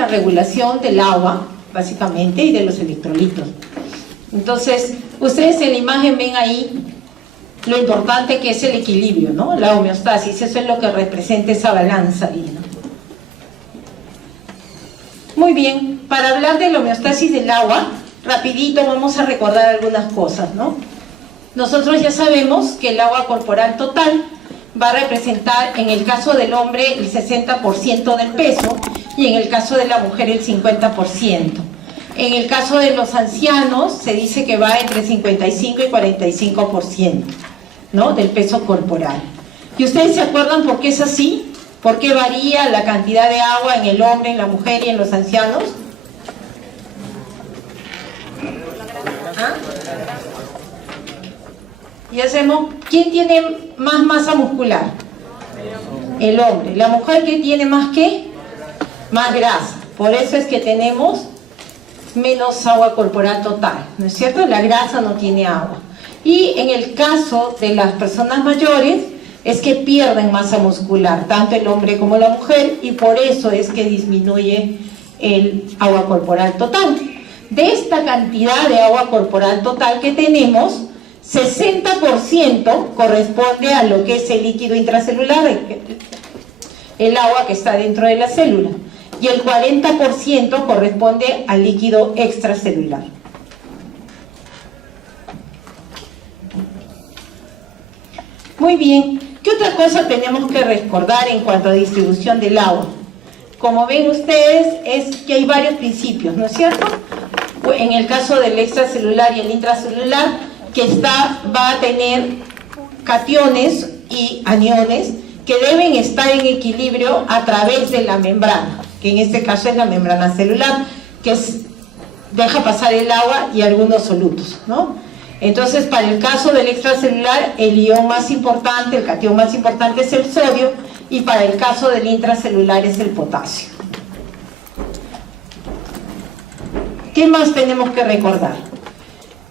la regulación del agua, básicamente, y de los electrolitos. Entonces, ustedes en la imagen ven ahí lo importante que es el equilibrio, ¿no? La homeostasis, eso es lo que representa esa balanza ahí, ¿no? Muy bien, para hablar de la homeostasis del agua, rapidito vamos a recordar algunas cosas, ¿no? Nosotros ya sabemos que el agua corporal total va a representar, en el caso del hombre, el 60% del peso y en el caso de la mujer el 50%. En el caso de los ancianos se dice que va entre 55 y 45%, ¿no?, del peso corporal. ¿Y ustedes se acuerdan por qué es así? ¿Por qué varía la cantidad de agua en el hombre, en la mujer y en los ancianos? ¿Ah? Y hacemos, ¿quién tiene más masa muscular? El hombre. ¿La mujer qué tiene más qué? Más grasa. Por eso es que tenemos menos agua corporal total, ¿no es cierto? La grasa no tiene agua. Y en el caso de las personas mayores es que pierden masa muscular, tanto el hombre como la mujer, y por eso es que disminuye el agua corporal total. De esta cantidad de agua corporal total que tenemos, 60% corresponde a lo que es el líquido intracelular, el agua que está dentro de la célula, y el 40% corresponde al líquido extracelular. Muy bien, ¿qué otra cosa tenemos que recordar en cuanto a distribución del agua? Como ven ustedes, es que hay varios principios, ¿no es cierto? En el caso del extracelular y el intracelular, que va a tener cationes y aniones que deben estar en equilibrio a través de la membrana, que en este caso es la membrana celular, que deja pasar el agua y algunos solutos, ¿no? Entonces, para el caso del extracelular, el ion más importante, el catión más importante es el sodio, y para el caso del intracelular es el potasio. ¿Qué más tenemos que recordar?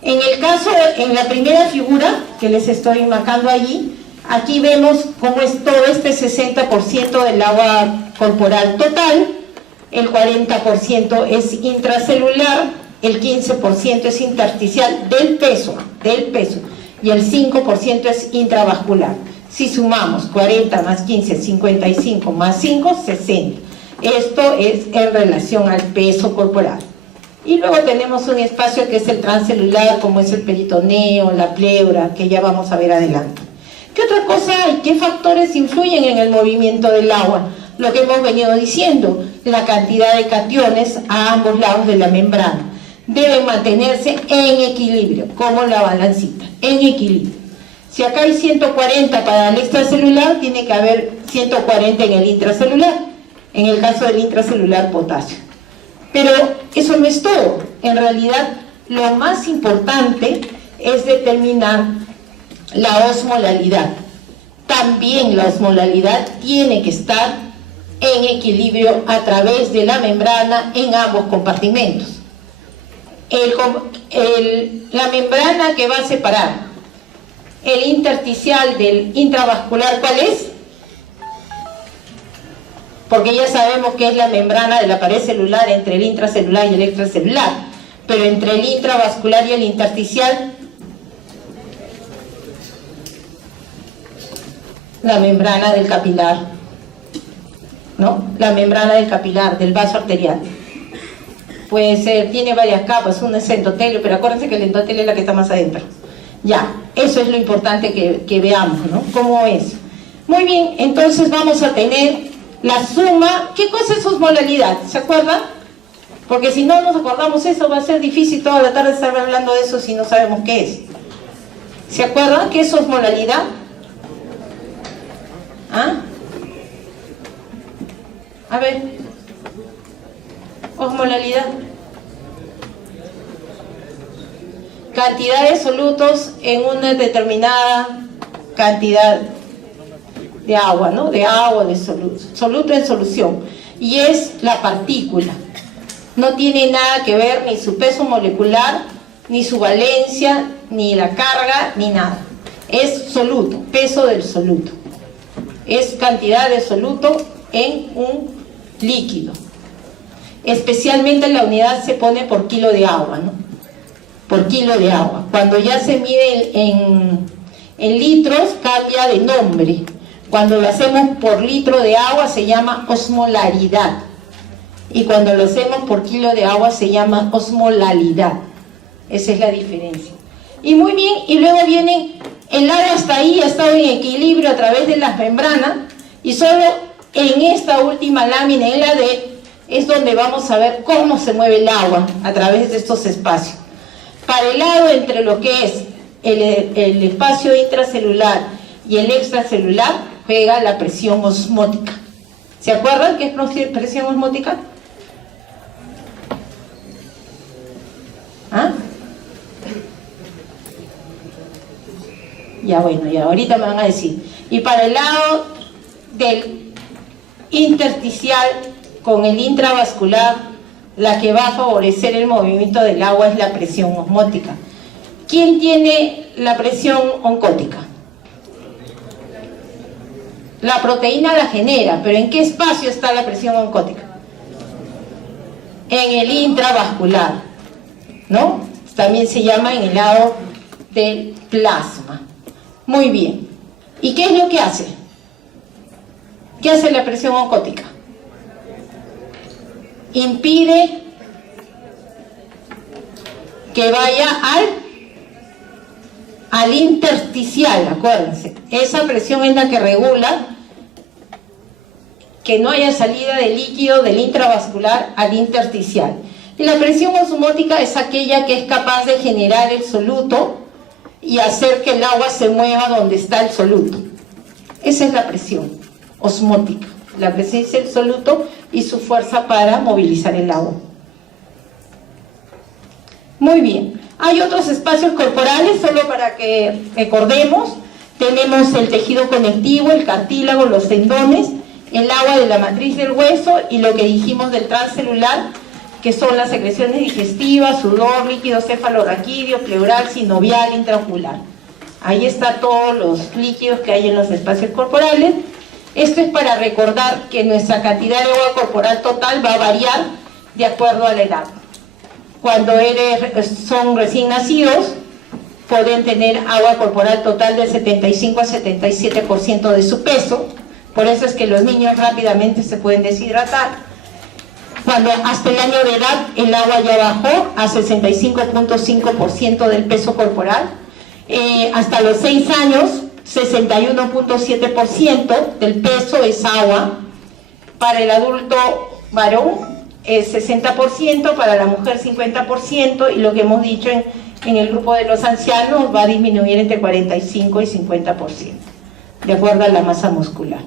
En el caso, en la primera figura que les estoy marcando allí, aquí vemos cómo es todo este 60% del agua corporal total, el 40% es intracelular, el 15% es intersticial del peso, y el 5% es intravascular. Si sumamos 40 más 15, 55 más 5, 60. Esto es en relación al peso corporal. Y luego tenemos un espacio que es el transcelular, como es el peritoneo, la pleura, que ya vamos a ver adelante. ¿Qué otra cosa hay? ¿Qué factores influyen en el movimiento del agua? Lo que hemos venido diciendo, la cantidad de cationes a ambos lados de la membrana. Deben mantenerse en equilibrio, como la balancita, en equilibrio. Si acá hay 140 para el extracelular, tiene que haber 140 en el intracelular. En el caso del intracelular, potasio. Pero eso no es todo. En realidad, lo más importante es determinar la osmolalidad. También la osmolalidad tiene que estar en equilibrio a través de la membrana en ambos compartimentos. La membrana que va a separar el intersticial del intravascular, ¿cuál es? Porque ya sabemos que es la membrana de la pared celular entre el intracelular y el extracelular, pero entre el intravascular y el intersticial, la membrana del capilar, ¿no? La membrana del capilar, del vaso arterial. Puede ser, tiene varias capas, una es endotelio, pero acuérdense que el endotelio es la que está más adentro. Ya, eso es lo importante que veamos, ¿no? ¿Cómo es? Muy bien, entonces vamos a tener la suma. ¿Qué cosa es osmolalidad? ¿Se acuerdan? Porque si no nos acordamos eso, va a ser difícil toda la tarde estar hablando de eso si no sabemos qué es. ¿Se acuerdan qué es osmolalidad? ¿Ah? A ver. Osmolalidad. Cantidad de solutos en una determinada cantidad de agua, ¿no? De agua, de soluto en solución. Y es la partícula. No tiene nada que ver ni su peso molecular, ni su valencia, ni la carga, ni nada. Es soluto, peso del soluto. Es cantidad de soluto en un líquido. especialmente la unidad se pone por kilo de agua, ¿no? Por kilo de agua. Cuando ya se mide en litros, cambia de nombre. Cuando lo hacemos por litro de agua se llama osmolaridad. Y cuando lo hacemos por kilo de agua se llama osmolalidad. Esa es la diferencia. Y muy bien, y luego viene, el agua hasta ahí ha estado en equilibrio a través de las membranas, y solo en esta última lámina, en la D, es donde vamos a ver cómo se mueve el agua a través de estos espacios. Para el lado entre lo que es el espacio intracelular y el extracelular, juega la presión osmótica. ¿Se acuerdan qué es presión osmótica? ¿Ah? Ya bueno, ya ahorita me van a decir. Y para el lado del intersticial con el intravascular, la que va a favorecer el movimiento del agua es la presión osmótica. ¿Quién tiene la presión oncótica? La proteína la genera, pero ¿en qué espacio está la presión oncótica? En el intravascular, ¿no? También se llama en el lado del plasma. Muy bien. ¿Y qué es lo que hace? ¿Qué hace la presión oncótica? Impide que vaya al intersticial, acuérdense. Esa presión es la que regula que no haya salida de líquido del intravascular al intersticial. Y la presión osmótica es aquella que es capaz de generar el soluto y hacer que el agua se mueva donde está el soluto. Esa es la presión osmótica, la presencia del soluto y su fuerza para movilizar el agua. Muy bien, hay otros espacios corporales, solo para que recordemos. Tenemos el tejido conectivo, el cartílago, los tendones, el agua de la matriz del hueso y lo que dijimos del transcelular, que son las secreciones digestivas, sudor, líquido cefalorraquídeo, pleural, sinovial, intraocular. Ahí están todos los líquidos que hay en los espacios corporales. Esto es para recordar que nuestra cantidad de agua corporal total va a variar de acuerdo a la edad. Cuando son recién nacidos, pueden tener agua corporal total del 75 a 77% de su peso. Por eso es que los niños rápidamente se pueden deshidratar. Cuando hasta el año de edad el agua ya bajó a 65.5% del peso corporal. Hasta los 6 años, 61.7% del peso es agua. Para el adulto varón es 60%, para la mujer 50%, y lo que hemos dicho en el grupo de los ancianos va a disminuir entre 45 y 50%, de acuerdo a la masa muscular.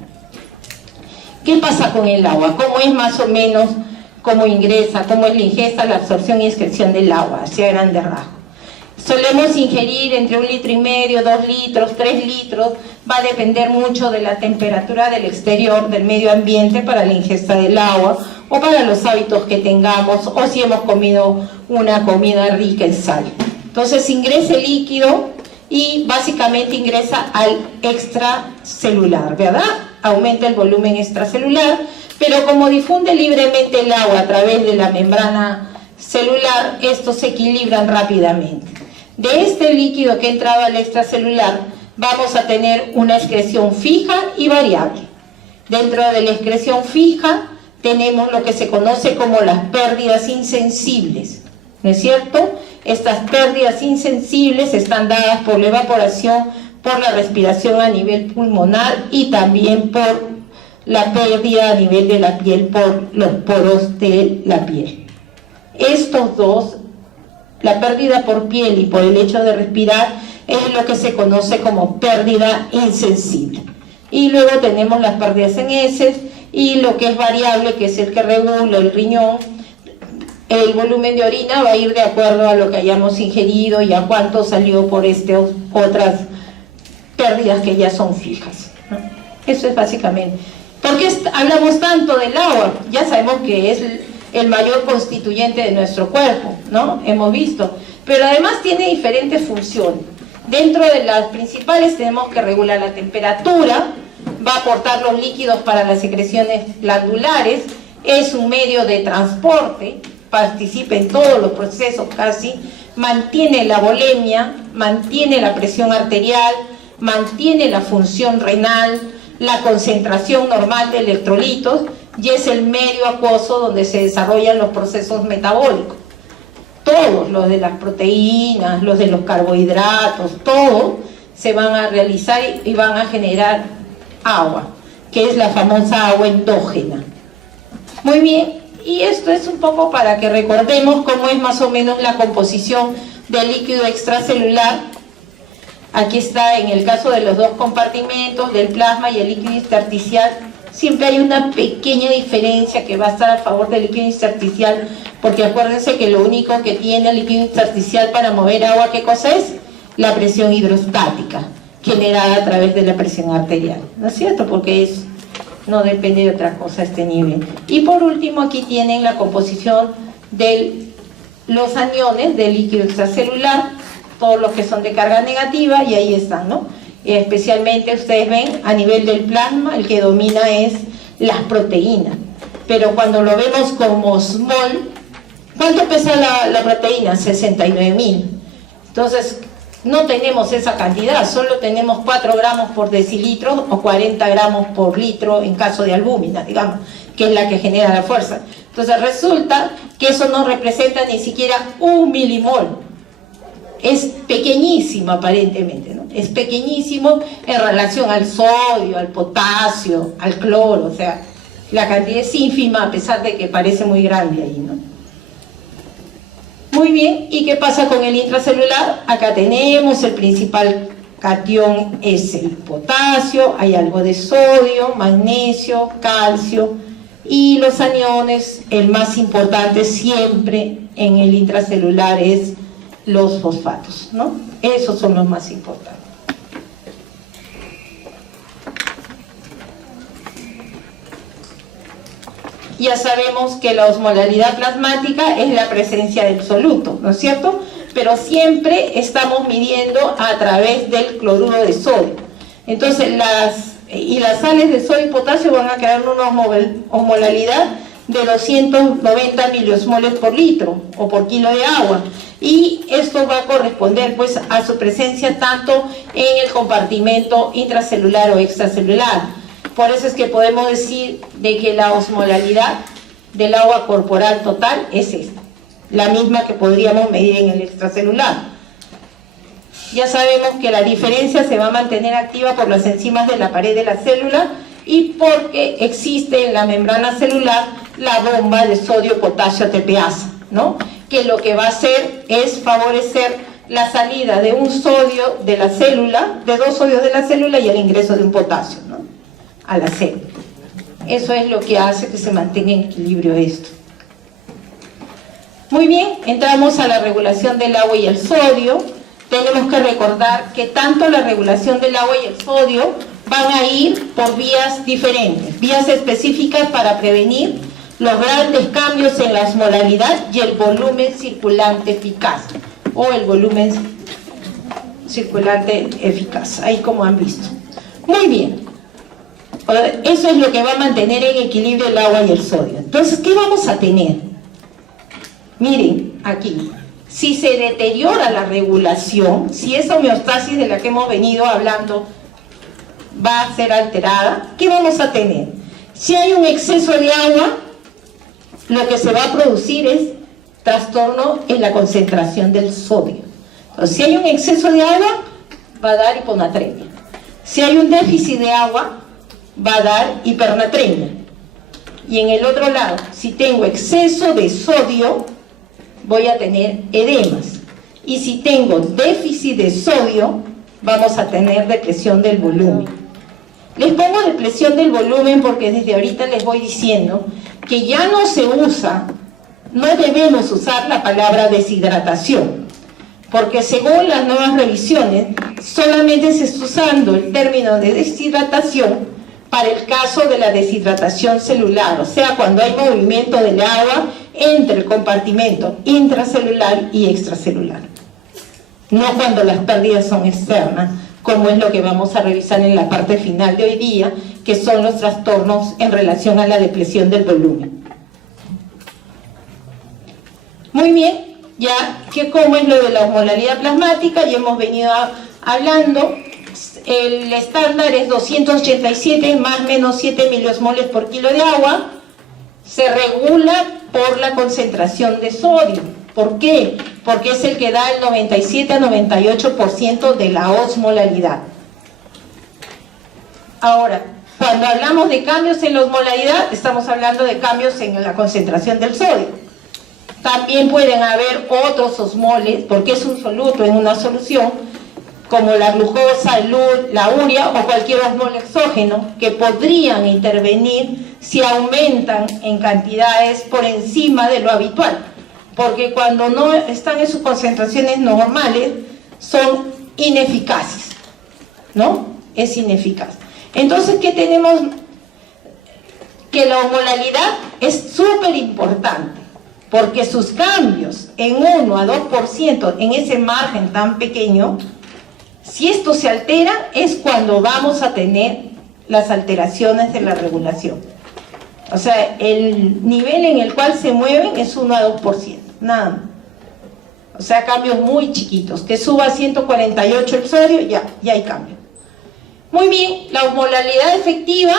¿Qué pasa con el agua? ¿Cómo es más o menos, cómo ingresa, cómo es la ingesta, la absorción y excreción del agua, hacia grandes rasgos? Solemos ingerir entre 1,5 litros, 2 litros, 3 litros, va a depender mucho de la temperatura del exterior, del medio ambiente para la ingesta del agua, o para los hábitos que tengamos, o si hemos comido una comida rica en sal. Entonces ingresa el líquido y básicamente ingresa al extracelular, ¿verdad? Aumenta el volumen extracelular, pero como difunde libremente el agua a través de la membrana celular, estos se equilibran rápidamente. De este líquido que entraba al extracelular, vamos a tener una excreción fija y variable. Dentro de la excreción fija, tenemos lo que se conoce como las pérdidas insensibles, ¿no es cierto? Estas pérdidas insensibles están dadas por la evaporación, por la respiración a nivel pulmonar y también por la pérdida a nivel de la piel por los poros de la piel. Estos dos, la pérdida por piel y por el hecho de respirar, es lo que se conoce como pérdida insensible. Y luego tenemos las pérdidas en heces y lo que es variable, que es el que regula el riñón. El volumen de orina va a ir de acuerdo a lo que hayamos ingerido y a cuánto salió por otras pérdidas que ya son fijas, ¿no? Eso es básicamente. ¿Por qué hablamos tanto del agua? Ya sabemos que es el mayor constituyente de nuestro cuerpo, ¿no? Hemos visto. Pero además tiene diferentes funciones. Dentro de las principales tenemos que regular la temperatura, va a aportar los líquidos para las secreciones glandulares, es un medio de transporte, participa en todos los procesos casi, mantiene la volemia, mantiene la presión arterial, mantiene la función renal, la concentración normal de electrolitos, y es el medio acuoso donde se desarrollan los procesos metabólicos. Todos, los de las proteínas, los de los carbohidratos, todos se van a realizar y van a generar agua, que es la famosa agua endógena. Muy bien, y esto es un poco para que recordemos cómo es más o menos la composición del líquido extracelular. Aquí está, en el caso de los dos compartimentos, del plasma y el líquido intersticial, siempre hay una pequeña diferencia que va a estar a favor del líquido intersticial, porque acuérdense que lo único que tiene el líquido intersticial para mover agua, ¿qué cosa es? La presión hidrostática, generada a través de la presión arterial, ¿no es cierto? Porque no depende de otra cosa este nivel. Y por último, aquí tienen la composición de los aniones del líquido extracelular, todos los que son de carga negativa, y ahí están, ¿no? Especialmente ustedes ven a nivel del plasma, el que domina es las proteínas, pero cuando lo vemos como mol, ¿cuánto pesa la proteína? 69.000. Entonces no tenemos esa cantidad, solo tenemos 4 gramos por decilitro o 40 gramos por litro en caso de albúmina, digamos, que es la que genera la fuerza. Entonces resulta que eso no representa ni siquiera 1 milimol. Es pequeñísimo aparentemente, ¿no? Es pequeñísimo en relación al sodio, al potasio, al cloro, o sea, la cantidad es ínfima a pesar de que parece muy grande ahí, ¿no? Muy bien, ¿y qué pasa con el intracelular? Acá tenemos el principal catión es el potasio, hay algo de sodio, magnesio, calcio, y los aniones, el más importante siempre en el intracelular es los fosfatos, ¿no? Esos son los más importantes. Ya sabemos que la osmolaridad plasmática es la presencia del soluto, ¿no es cierto? Pero siempre estamos midiendo a través del cloruro de sodio. Entonces las sales de sodio y potasio van a crear una osmolaridad de 290 miliosmoles por litro o por kilo de agua, y esto va a corresponder pues a su presencia tanto en el compartimento intracelular o extracelular. Por eso es que podemos decir de que la osmolaridad del agua corporal total es esta, la misma que podríamos medir en el extracelular. Ya sabemos que la diferencia se va a mantener activa por las enzimas de la pared de la célula y porque existe en la membrana celular la bomba de sodio-potasio ATPasa, ¿no? Que lo que va a hacer es favorecer la salida de un sodio de la célula, de 2 sodios de la célula, y el ingreso de un potasio, ¿no?, a la célula. Eso es lo que hace que se mantenga en equilibrio esto. Muy bien, entramos a la regulación del agua y el sodio. Tenemos que recordar que tanto la regulación del agua y el sodio van a ir por vías diferentes, vías específicas para prevenir los grandes cambios en la osmolaridad y el volumen circulante eficaz, o el volumen circulante eficaz, ahí como han visto. Muy bien, eso es lo que va a mantener en equilibrio el agua y el sodio. Entonces, ¿qué vamos a tener? Miren, aquí, si se deteriora la regulación, si esa homeostasis de la que hemos venido hablando va a ser alterada, ¿qué vamos a tener? Si hay un exceso de agua, lo que se va a producir es trastorno en la concentración del sodio. Entonces, si hay un exceso de agua, va a dar hiponatremia. Si hay un déficit de agua, va a dar hipernatremia. Y en el otro lado, si tengo exceso de sodio, voy a tener edemas. Y si tengo déficit de sodio, vamos a tener depresión del volumen. Les pongo depresión del volumen porque desde ahorita les voy diciendo que ya no se usa, no debemos usar la palabra deshidratación, porque según las nuevas revisiones, solamente se está usando el término de deshidratación para el caso de la deshidratación celular, o sea, cuando hay movimiento del agua entre el compartimento intracelular y extracelular. No cuando las pérdidas son externas, como es lo que vamos a revisar en la parte final de hoy día, que son los trastornos en relación a la depresión del volumen. Muy bien, ya que cómo es lo de la osmolalidad plasmática, ya hemos venido hablando. El estándar es 287 más o menos 7 miliosmoles por kilo de agua. Se regula por la concentración de sodio. ¿Por qué? Porque es el que da el 97 a 98% de la osmolalidad. Ahora, cuando hablamos de cambios en la osmolalidad, estamos hablando de cambios en la concentración del sodio. También pueden haber otros osmoles, porque es un soluto en una solución, como la glucosa, la urea o cualquier osmol exógeno, que podrían intervenir si aumentan en cantidades por encima de lo habitual. Porque cuando no están en sus concentraciones normales, son ineficaces, ¿no? Es ineficaz. Entonces, ¿qué tenemos? Que la osmolalidad es súper importante, porque sus cambios en 1 a 2% en ese margen tan pequeño, si esto se altera, es cuando vamos a tener las alteraciones de la regulación. O sea, el nivel en el cual se mueven es 1 a 2%, nada más. O sea, cambios muy chiquitos. Que suba a 148 el sodio, ya hay cambio. Muy bien, la osmolalidad efectiva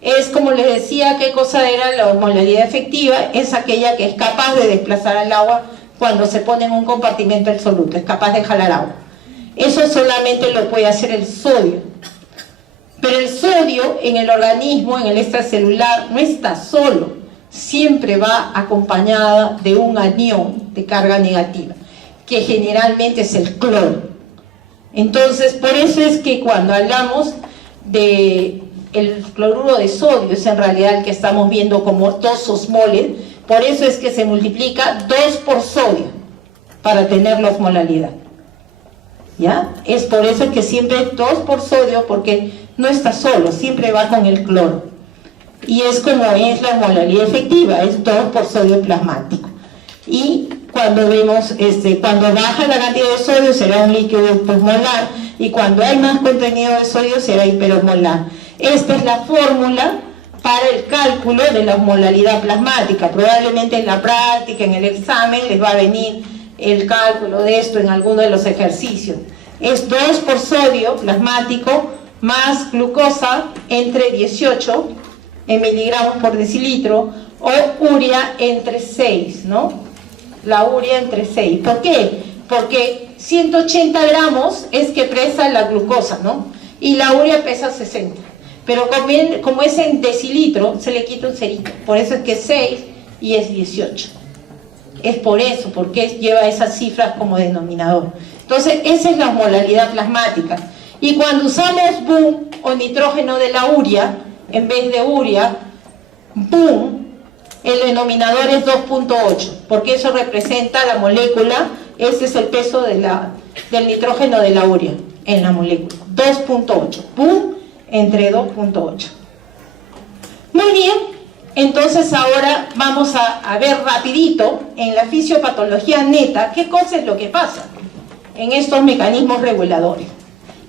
es, como les decía, ¿qué cosa era la osmolalidad efectiva? Es aquella que es capaz de desplazar al agua cuando se pone en un compartimento el soluto, es capaz de jalar agua. Eso solamente lo puede hacer el sodio. Pero el sodio en el organismo, en el extracelular, no está solo. Siempre va acompañada de un anión de carga negativa, que generalmente es el cloro. Entonces, por eso es que cuando hablamos de el cloruro de sodio, es en realidad el que estamos viendo como 2 osmoles, por eso es que se multiplica 2 por sodio, para tener la osmolalidad. ¿Ya? Es por eso que siempre es 2 por sodio, porque no está solo, siempre va con el cloro. Y es como es la osmolalidad efectiva, es 2 por sodio plasmático. Y cuando vemos, cuando baja la cantidad de sodio será un líquido hiposmolar, y cuando hay más contenido de sodio será hiperosmolar. Esta es la fórmula para el cálculo de la osmolalidad plasmática. Probablemente en la práctica, en el examen, les va a venir el cálculo de esto en alguno de los ejercicios. Es 2 por sodio plasmático más glucosa entre 18 en miligramos por decilitro, o urea entre 6, ¿no? La urea entre 6. ¿Por qué? Porque 180 gramos es que pesa la glucosa, ¿no? Y la urea pesa 60. Pero como es en decilitro, se le quita un cerito. Por eso es que es 6 y es 18. Es por eso, porque lleva esas cifras como denominador. Entonces, esa es la osmolalidad plasmática. Y cuando usamos BUM o nitrógeno de la urea, en vez de urea, BUM, el denominador es 2.8, porque eso representa la molécula, ese es el peso del nitrógeno de la urea en la molécula, 2.8, BUM entre 2.8. Muy bien, entonces ahora vamos a ver rapidito en la fisiopatología neta qué cosa es lo que pasa en estos mecanismos reguladores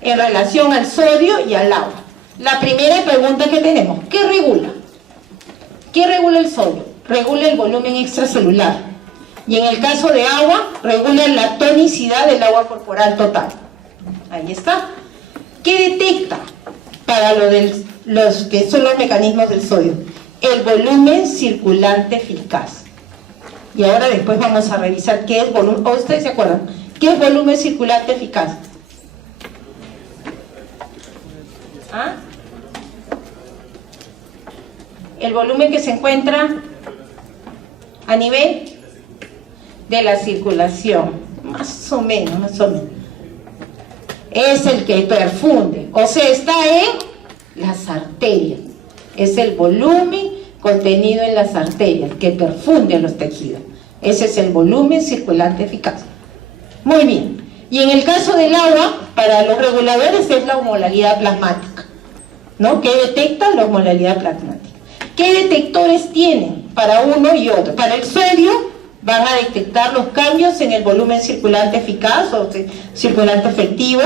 en relación al sodio y al agua. La primera pregunta que tenemos, ¿qué regula? ¿Qué regula el sodio? Regula el volumen extracelular. Y en el caso de agua, regula la tonicidad del agua corporal total. Ahí está. ¿Qué detecta para los que son los mecanismos del sodio? El volumen circulante eficaz. Y ahora después vamos a revisar qué es volumen. ¿Ustedes se acuerdan? ¿Qué es volumen circulante eficaz? ¿Ah? El volumen que se encuentra a nivel de la circulación, más o menos. Es el que perfunde, o sea, está en las arterias. Es el volumen contenido en las arterias que perfunde a los tejidos. Ese es el volumen circulante eficaz. Muy bien. Y en el caso del agua, para los reguladores es la osmolalidad plasmática, ¿no? ¿Qué detecta la osmolalidad plasmática? ¿Qué detectores tienen para uno y otro? Para el sodio van a detectar los cambios en el volumen circulante eficaz o circulante efectivo,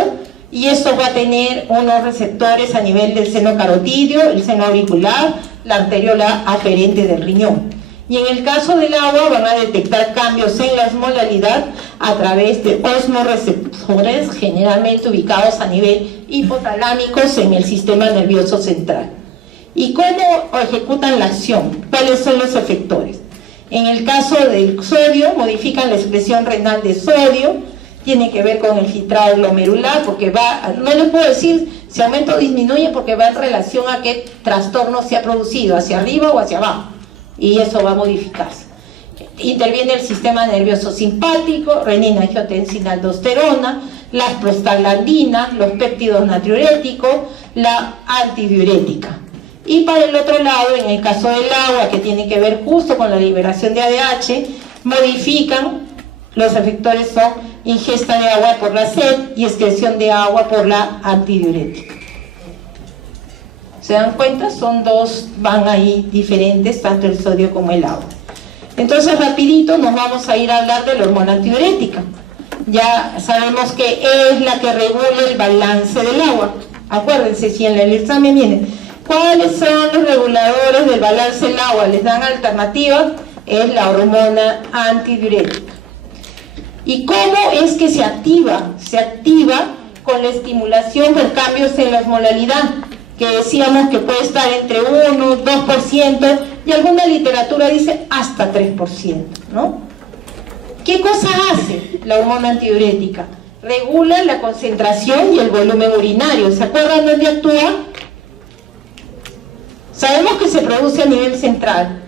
y esto va a tener unos receptores a nivel del seno carotídeo, el seno auricular, la arteriola aferente del riñón. Y en el caso del agua van a detectar cambios en la osmolalidad a través de osmorreceptores generalmente ubicados a nivel hipotalámicos en el sistema nervioso central. ¿Y cómo ejecutan la acción? ¿Cuáles son los efectores? En el caso del sodio, modifican la expresión renal de sodio, tiene que ver con el filtrado glomerular, porque no les puedo decir si aumenta o disminuye, porque va en relación a qué trastorno se ha producido, hacia arriba o hacia abajo, y eso va a modificarse. Interviene el sistema nervioso simpático, renina, angiotensina, aldosterona, las prostaglandinas, los péptidos natriuréticos, la antidiurética. Y para el otro lado, en el caso del agua, que tiene que ver justo con la liberación de ADH, modifican, los efectores son ingesta de agua por la sed y excreción de agua por la antidiurética. ¿Se dan cuenta? Son dos, van ahí diferentes, tanto el sodio como el agua. Entonces, rapidito nos vamos a ir a hablar de la hormona antidiurética. Ya sabemos que es la que regula el balance del agua. Acuérdense, si en el examen viene, ¿cuáles son los reguladores del balance del agua? Les dan alternativas, es la hormona antidiurética. ¿Y cómo es que se activa? Se activa con la estimulación por cambios en la osmolalidad, que decíamos que puede estar entre 1, 2%, y alguna literatura dice hasta 3%, ¿no? ¿Qué cosa hace la hormona antidiurética? Regula la concentración y el volumen urinario. ¿Se acuerdan dónde actúa? Sabemos que se produce a nivel central.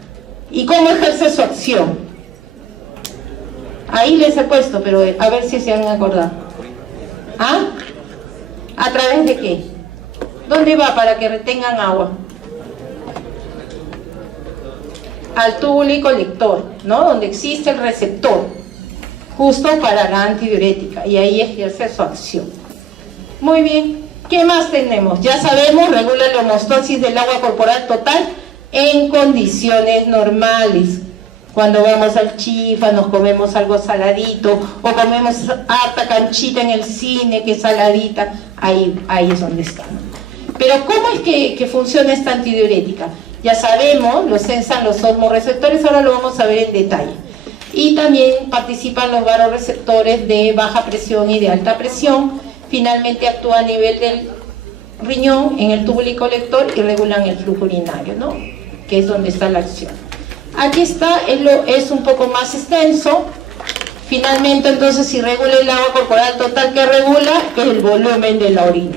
¿Y cómo ejerce su acción? Ahí les he puesto, pero a ver si se han acordado. ¿Ah? ¿A través de qué? ¿Dónde va para que retengan agua? Al túbulo y colector, ¿no? Donde existe el receptor, justo para la antidiurética, y ahí ejerce su acción. Muy bien, ¿qué más tenemos? Ya sabemos, regula la homeostasis del agua corporal total en condiciones normales. Cuando vamos al chifa, nos comemos algo saladito, o comemos harta canchita en el cine, que es saladita, ahí es donde está. Pero ¿cómo es que funciona esta antidiurética? Ya sabemos, lo sensan los osmorreceptores, ahora lo vamos a ver en detalle. Y también participan los vasoreceptores de baja presión y de alta presión. Finalmente actúa a nivel del riñón, en el túbulo y colector, y regulan el flujo urinario, ¿no? Que es donde está la acción. Aquí está, es un poco más extenso. Finalmente, entonces, si regula el agua corporal total, ¿qué regula? Es el volumen de la orina,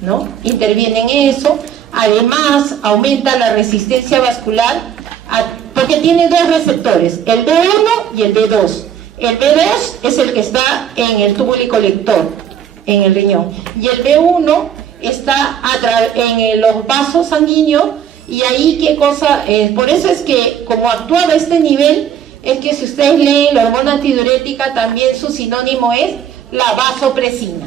¿no? Interviene en eso. Además, aumenta la resistencia vascular, porque tiene dos receptores, el B1 y el B2. El B2 es el que está en el túbulo y colector, en el riñón. Y el B1 está en los vasos sanguíneos. Y ahí, ¿qué cosa? Por eso es que, como actúa a este nivel, es que si ustedes leen la hormona antidiurética, también su sinónimo es la vasopresina.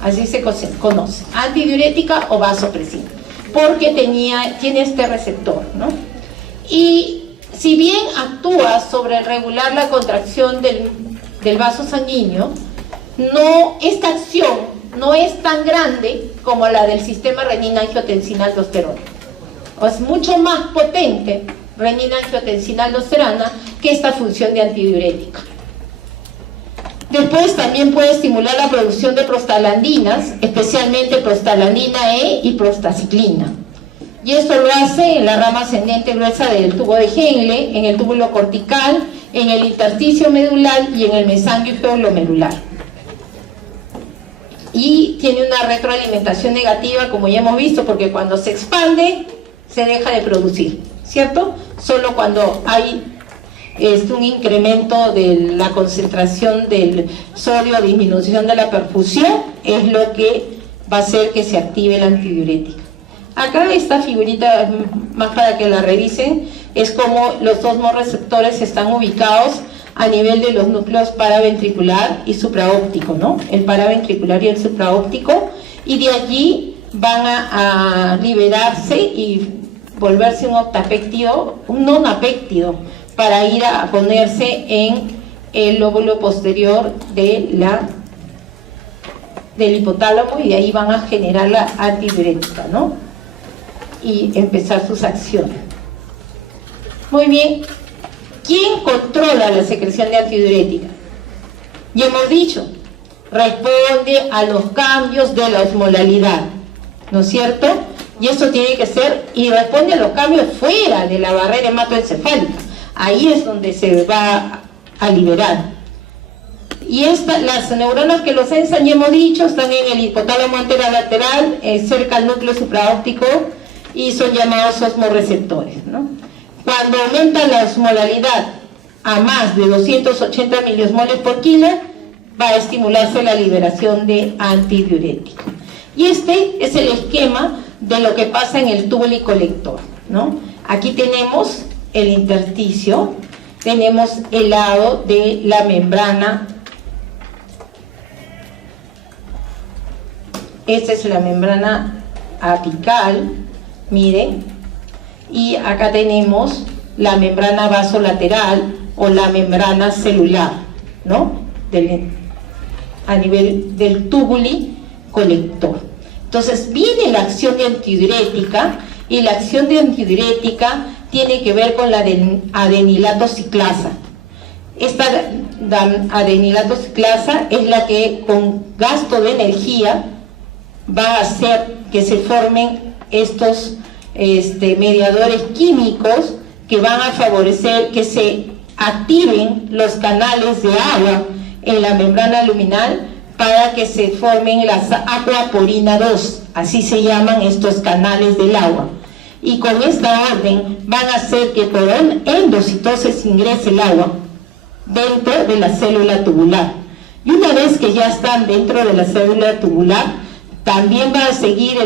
Así se conoce, antidiurética o vasopresina, porque tiene este receptor, ¿no? Y si bien actúa sobre regular la contracción del vaso sanguíneo, esta acción no es tan grande como la del sistema renina, angiotensina, aldosterona. Es mucho más potente, renina, angiotensina, aldosterona, que esta función de antidiurética. Después también puede estimular la producción de prostaglandinas, especialmente prostaglandina E y prostaciclina. Y esto lo hace en la rama ascendente gruesa del tubo de Henle, en el túbulo cortical, en el intersticio medular y en el mesangiografo glomerular. Y tiene una retroalimentación negativa, como ya hemos visto, porque cuando se expande, se deja de producir, ¿cierto? Solo cuando hay un incremento de la concentración del sodio, disminución de la perfusión, es lo que va a hacer que se active la antidiurética. Acá esta figurita, más para que la revisen, es como los osmorreceptores están ubicados a nivel de los núcleos paraventricular y supraóptico, ¿no? El paraventricular y el supraóptico, y de allí van a liberarse y volverse un octapéptido, un nonapéptido, para ir a ponerse en el lóbulo posterior del hipotálamo, y de ahí van a generar la antidiurética, ¿no? Y empezar sus acciones. Muy bien. ¿Quién controla la secreción de antidiurética? Ya hemos dicho, responde a los cambios de la osmolalidad, ¿no es cierto? Y eso tiene que ser, y responde a los cambios fuera de la barrera hematoencefálica. Ahí es donde se va a liberar. Y las neuronas que los censan, ya hemos dicho, están en el hipotálamo anterolateral, cerca al núcleo supraóptico, y son llamados osmorreceptores, ¿no? Cuando aumenta la osmolalidad a más de 280 miliosmoles por kilo, va a estimularse la liberación de antidiurético. Y este es el esquema de lo que pasa en el túbulo colector, ¿no? Aquí tenemos el intersticio, tenemos el lado de la membrana. Esta es la membrana apical, miren, y acá tenemos la membrana vasolateral o la membrana celular, ¿no? A nivel del túbulo colector. Entonces viene la acción de antidiurética, y la acción de antidiurética tiene que ver con la adenilato ciclasa. Esta adenilato ciclasa es la que con gasto de energía va a hacer que se formen estos mediadores químicos que van a favorecer que se activen los canales de agua en la membrana luminal para que se formen las aquaporina 2, así se llaman estos canales del agua. Y con esta orden van a hacer que por endocitosis ingrese el agua dentro de la célula tubular. Y una vez que ya están dentro de la célula tubular, también va a seguir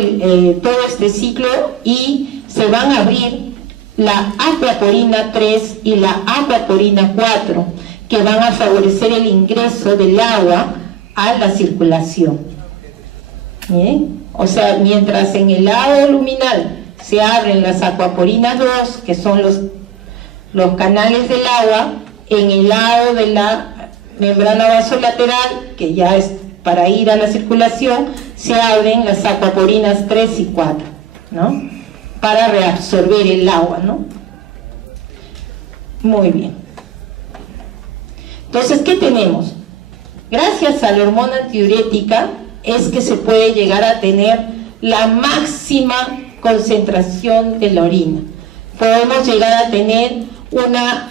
todo este ciclo y se van a abrir la aquaporina 3 y la aquaporina 4, que van a favorecer el ingreso del agua a la circulación. ¿Bien? O sea, mientras en el lado luminal se abren las aquaporinas 2, que son los canales del agua, en el lado de la membrana vasolateral, que ya es para ir a la circulación, se abren las aquaporinas 3 y 4, ¿no? Para reabsorber el agua, ¿no? Muy bien. Entonces, ¿qué tenemos? Gracias a la hormona antidiurética es que se puede llegar a tener la máxima concentración de la orina. Podemos llegar a tener una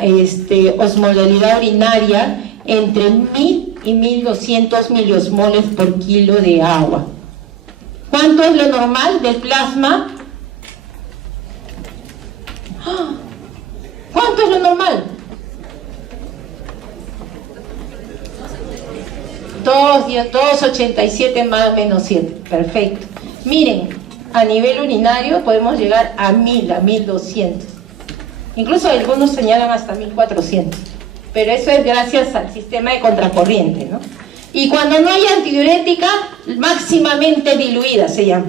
osmolalidad urinaria entre 1000 y 1200 miliosmoles por kilo de agua. ¿Cuánto es lo normal del plasma? ¿Cuánto es lo normal? 287 más menos 7. Perfecto. Miren, a nivel urinario podemos llegar a 1000, a 1200. Incluso algunos señalan hasta 1400. Pero eso es gracias al sistema de contracorriente, ¿no? Y cuando no hay antidiurética, máximamente diluida se llama.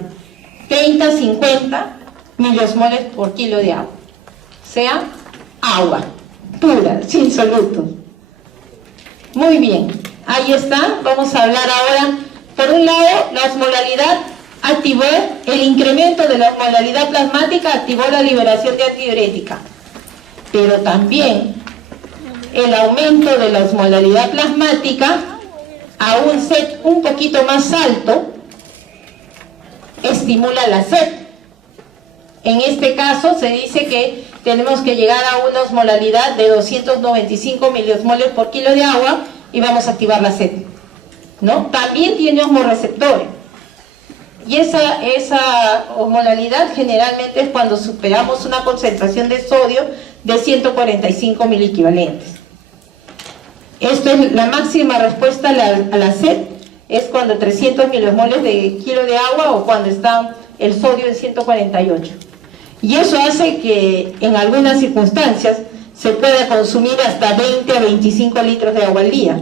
30, 50 miliosmoles por kilo de agua. O sea, agua pura, sin solutos. Muy bien, ahí está. Vamos a hablar ahora, por un lado, la osmolalidad activó el incremento de la osmolalidad plasmática, activó la liberación de antidiurética. Pero también el aumento de la osmolalidad plasmática a un set un poquito más alto estimula la sed. En este caso se dice que tenemos que llegar a una osmolalidad de 295 miliosmoles por kilo de agua y vamos a activar la sed, ¿no? También tiene osmorreceptores. Y esa osmolalidad generalmente es cuando superamos una concentración de sodio de 145 miliequivalentes. Esto es la máxima respuesta a la sed, es cuando 300 miliosmoles de kilo de agua o cuando está el sodio en 148. Y eso hace que en algunas circunstancias se pueda consumir hasta 20 a 25 litros de agua al día.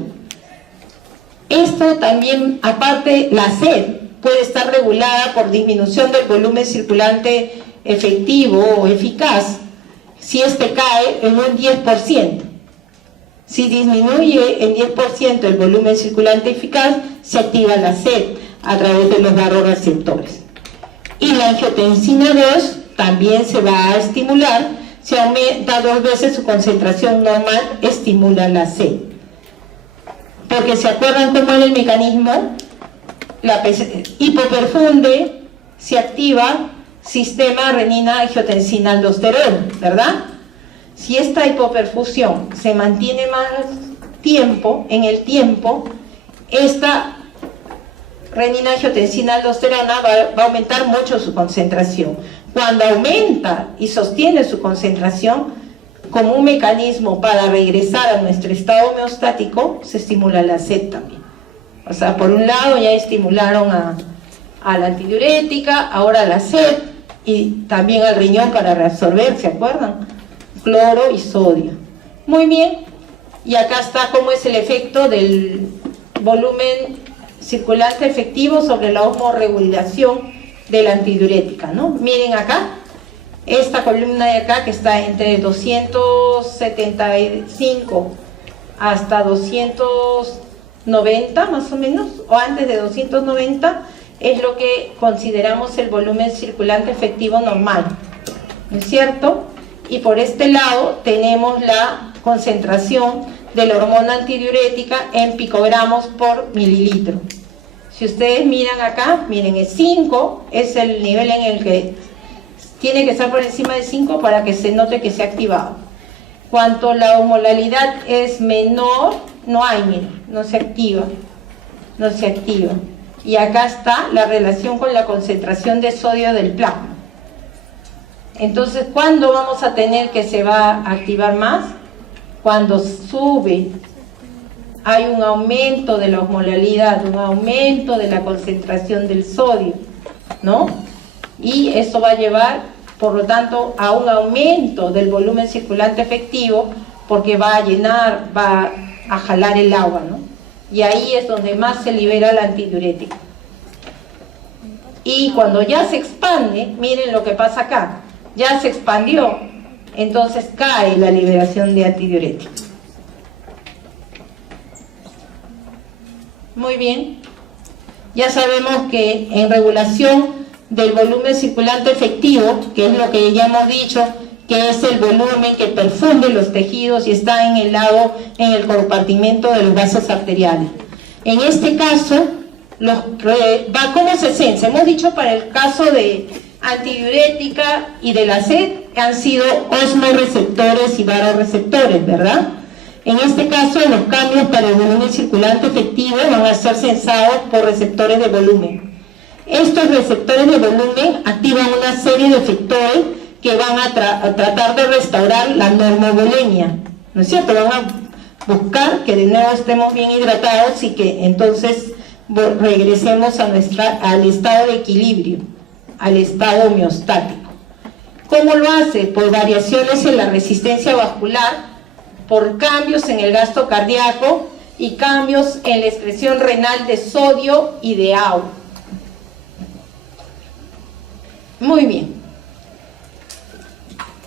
Esto también, aparte, la sed puede estar regulada por disminución del volumen circulante efectivo o eficaz si este cae en un 10%. Si disminuye en 10% el volumen circulante eficaz, se activa la sed a través de los vasoreceptores. Y la angiotensina 2 también se va a estimular Si aumenta 2 veces su concentración normal, estimula la sed. Porque ¿se acuerdan cómo era el mecanismo? La hipoperfunde se activa sistema renina-angiotensina-aldosterona, ¿verdad? Si esta hipoperfusión se mantiene más tiempo, en el tiempo, esta renina-angiotensina-aldosterona va a aumentar mucho su concentración. Cuando aumenta y sostiene su concentración, como un mecanismo para regresar a nuestro estado homeostático, se estimula la sed también. O sea, por un lado ya estimularon a la antidiurética, ahora la sed, y también al riñón para reabsorber, ¿se acuerdan? Cloro y sodio. Muy bien, y acá está cómo es el efecto del volumen circulante efectivo sobre la osmorregulación de la antidiurética, ¿no? Miren acá, esta columna de acá que está entre 275 hasta 290 más o menos, o antes de 290, es lo que consideramos el volumen circulante efectivo normal, ¿no es cierto? Y por este lado tenemos la concentración de la hormona antidiurética en picogramos por mililitro. Si ustedes miran acá, miren, el 5 es el nivel en el que tiene que estar por encima de 5 para que se note que se ha activado. Cuanto la osmolalidad es menor, no hay, miren, no se activa. Y acá está la relación con la concentración de sodio del plasma. Entonces, ¿cuándo vamos a tener que se va a activar más? Cuando sube, hay un aumento de la osmolalidad, un aumento de la concentración del sodio, ¿no? Y eso va a llevar, por lo tanto, a un aumento del volumen circulante efectivo, porque va a llenar, va a jalar el agua, ¿no? Y ahí es donde más se libera la antidiurética. Y cuando ya se expande, miren lo que pasa acá, ya se expandió, entonces cae la liberación de antidiurética. Muy bien, ya sabemos que en regulación del volumen circulante efectivo, que es lo que ya hemos dicho, que es el volumen que perfunde los tejidos y está en el lado, en el compartimento de los vasos arteriales. En este caso, ¿cómo se sensa? Hemos dicho para el caso de antidiurética y de la sed, han sido osmorreceptores y vasoreceptores, ¿verdad? En este caso, los cambios para el volumen circulante efectivo van a ser sensados por receptores de volumen. Estos receptores de volumen activan una serie de efectores que van a tratar de restaurar la normovolemia, ¿no es cierto? Van a buscar que de nuevo estemos bien hidratados y que entonces regresemos al estado de equilibrio, al estado homeostático. ¿Cómo lo hace? Por variaciones en la resistencia vascular, por cambios en el gasto cardíaco y cambios en la excreción renal de sodio y de agua. Muy bien.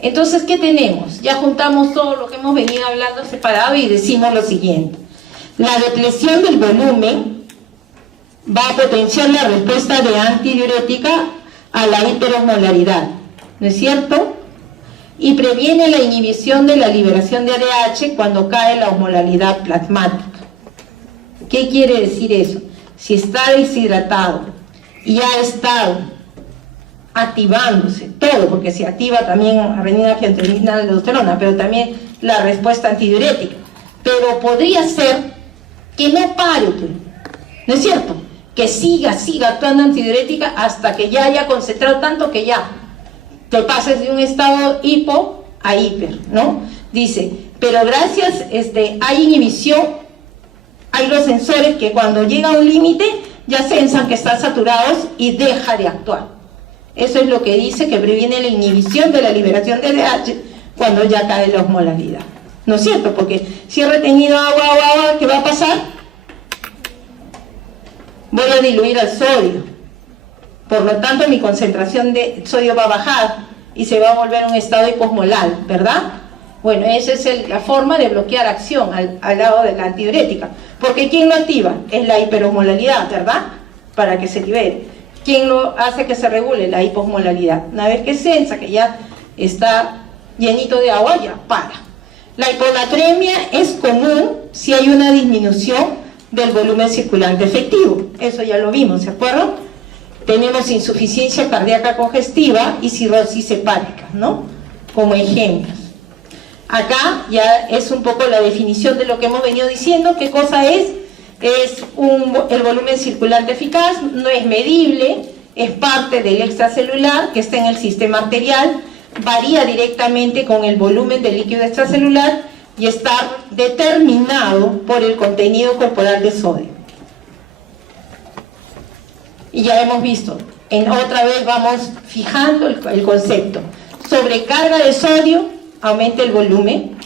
Entonces, ¿qué tenemos? Ya juntamos todo lo que hemos venido hablando separado y decimos lo siguiente. La depleción del volumen va a potenciar la respuesta de antidiurética a la hiperosmolaridad, ¿no es cierto? Y previene la inhibición de la liberación de ADH cuando cae la osmolalidad plasmática. ¿Qué quiere decir eso? Si está deshidratado y ha estado activándose todo, porque se activa también renina-angiotensina-aldosterona, pero también la respuesta antidiurética, pero podría ser que no pare, ¿no es cierto? Que siga actuando antidiurética hasta que ya haya concentrado tanto que ya te pases de un estado hipo a hiper, ¿no? Dice, pero gracias, hay inhibición, hay los sensores que cuando llega a un límite ya sensan que están saturados y deja de actuar. Eso es lo que dice que previene la inhibición de la liberación de ADH cuando ya cae la osmolalidad, ¿no es cierto? Porque si he retenido agua, ¿qué va a pasar? Voy a diluir al sodio, por lo tanto mi concentración de sodio va a bajar y se va a volver un estado hiposmolar, ¿verdad? Bueno, esa es la forma de bloquear acción al lado de la antidiurética, porque ¿quién lo activa? Es la hiperosmolaridad, ¿verdad? Para que se libere. ¿Quién lo hace que se regule? La hiposmolaridad. Una vez que sensa que ya está llenito de agua, ya para. La hiponatremia es común si hay una disminución del volumen circulante efectivo. Eso ya lo vimos, ¿se acuerdan? Tenemos insuficiencia cardíaca congestiva y cirrosis hepática, ¿no? Como ejemplos. Acá ya es un poco la definición de lo que hemos venido diciendo. ¿Qué cosa es? Es el volumen circulante eficaz, no es medible, es parte del extracelular que está en el sistema arterial, varía directamente con el volumen del líquido extracelular y está determinado por el contenido corporal de sodio. Y ya hemos visto, otra vez vamos fijando el concepto. Sobrecarga de sodio aumenta el volumen,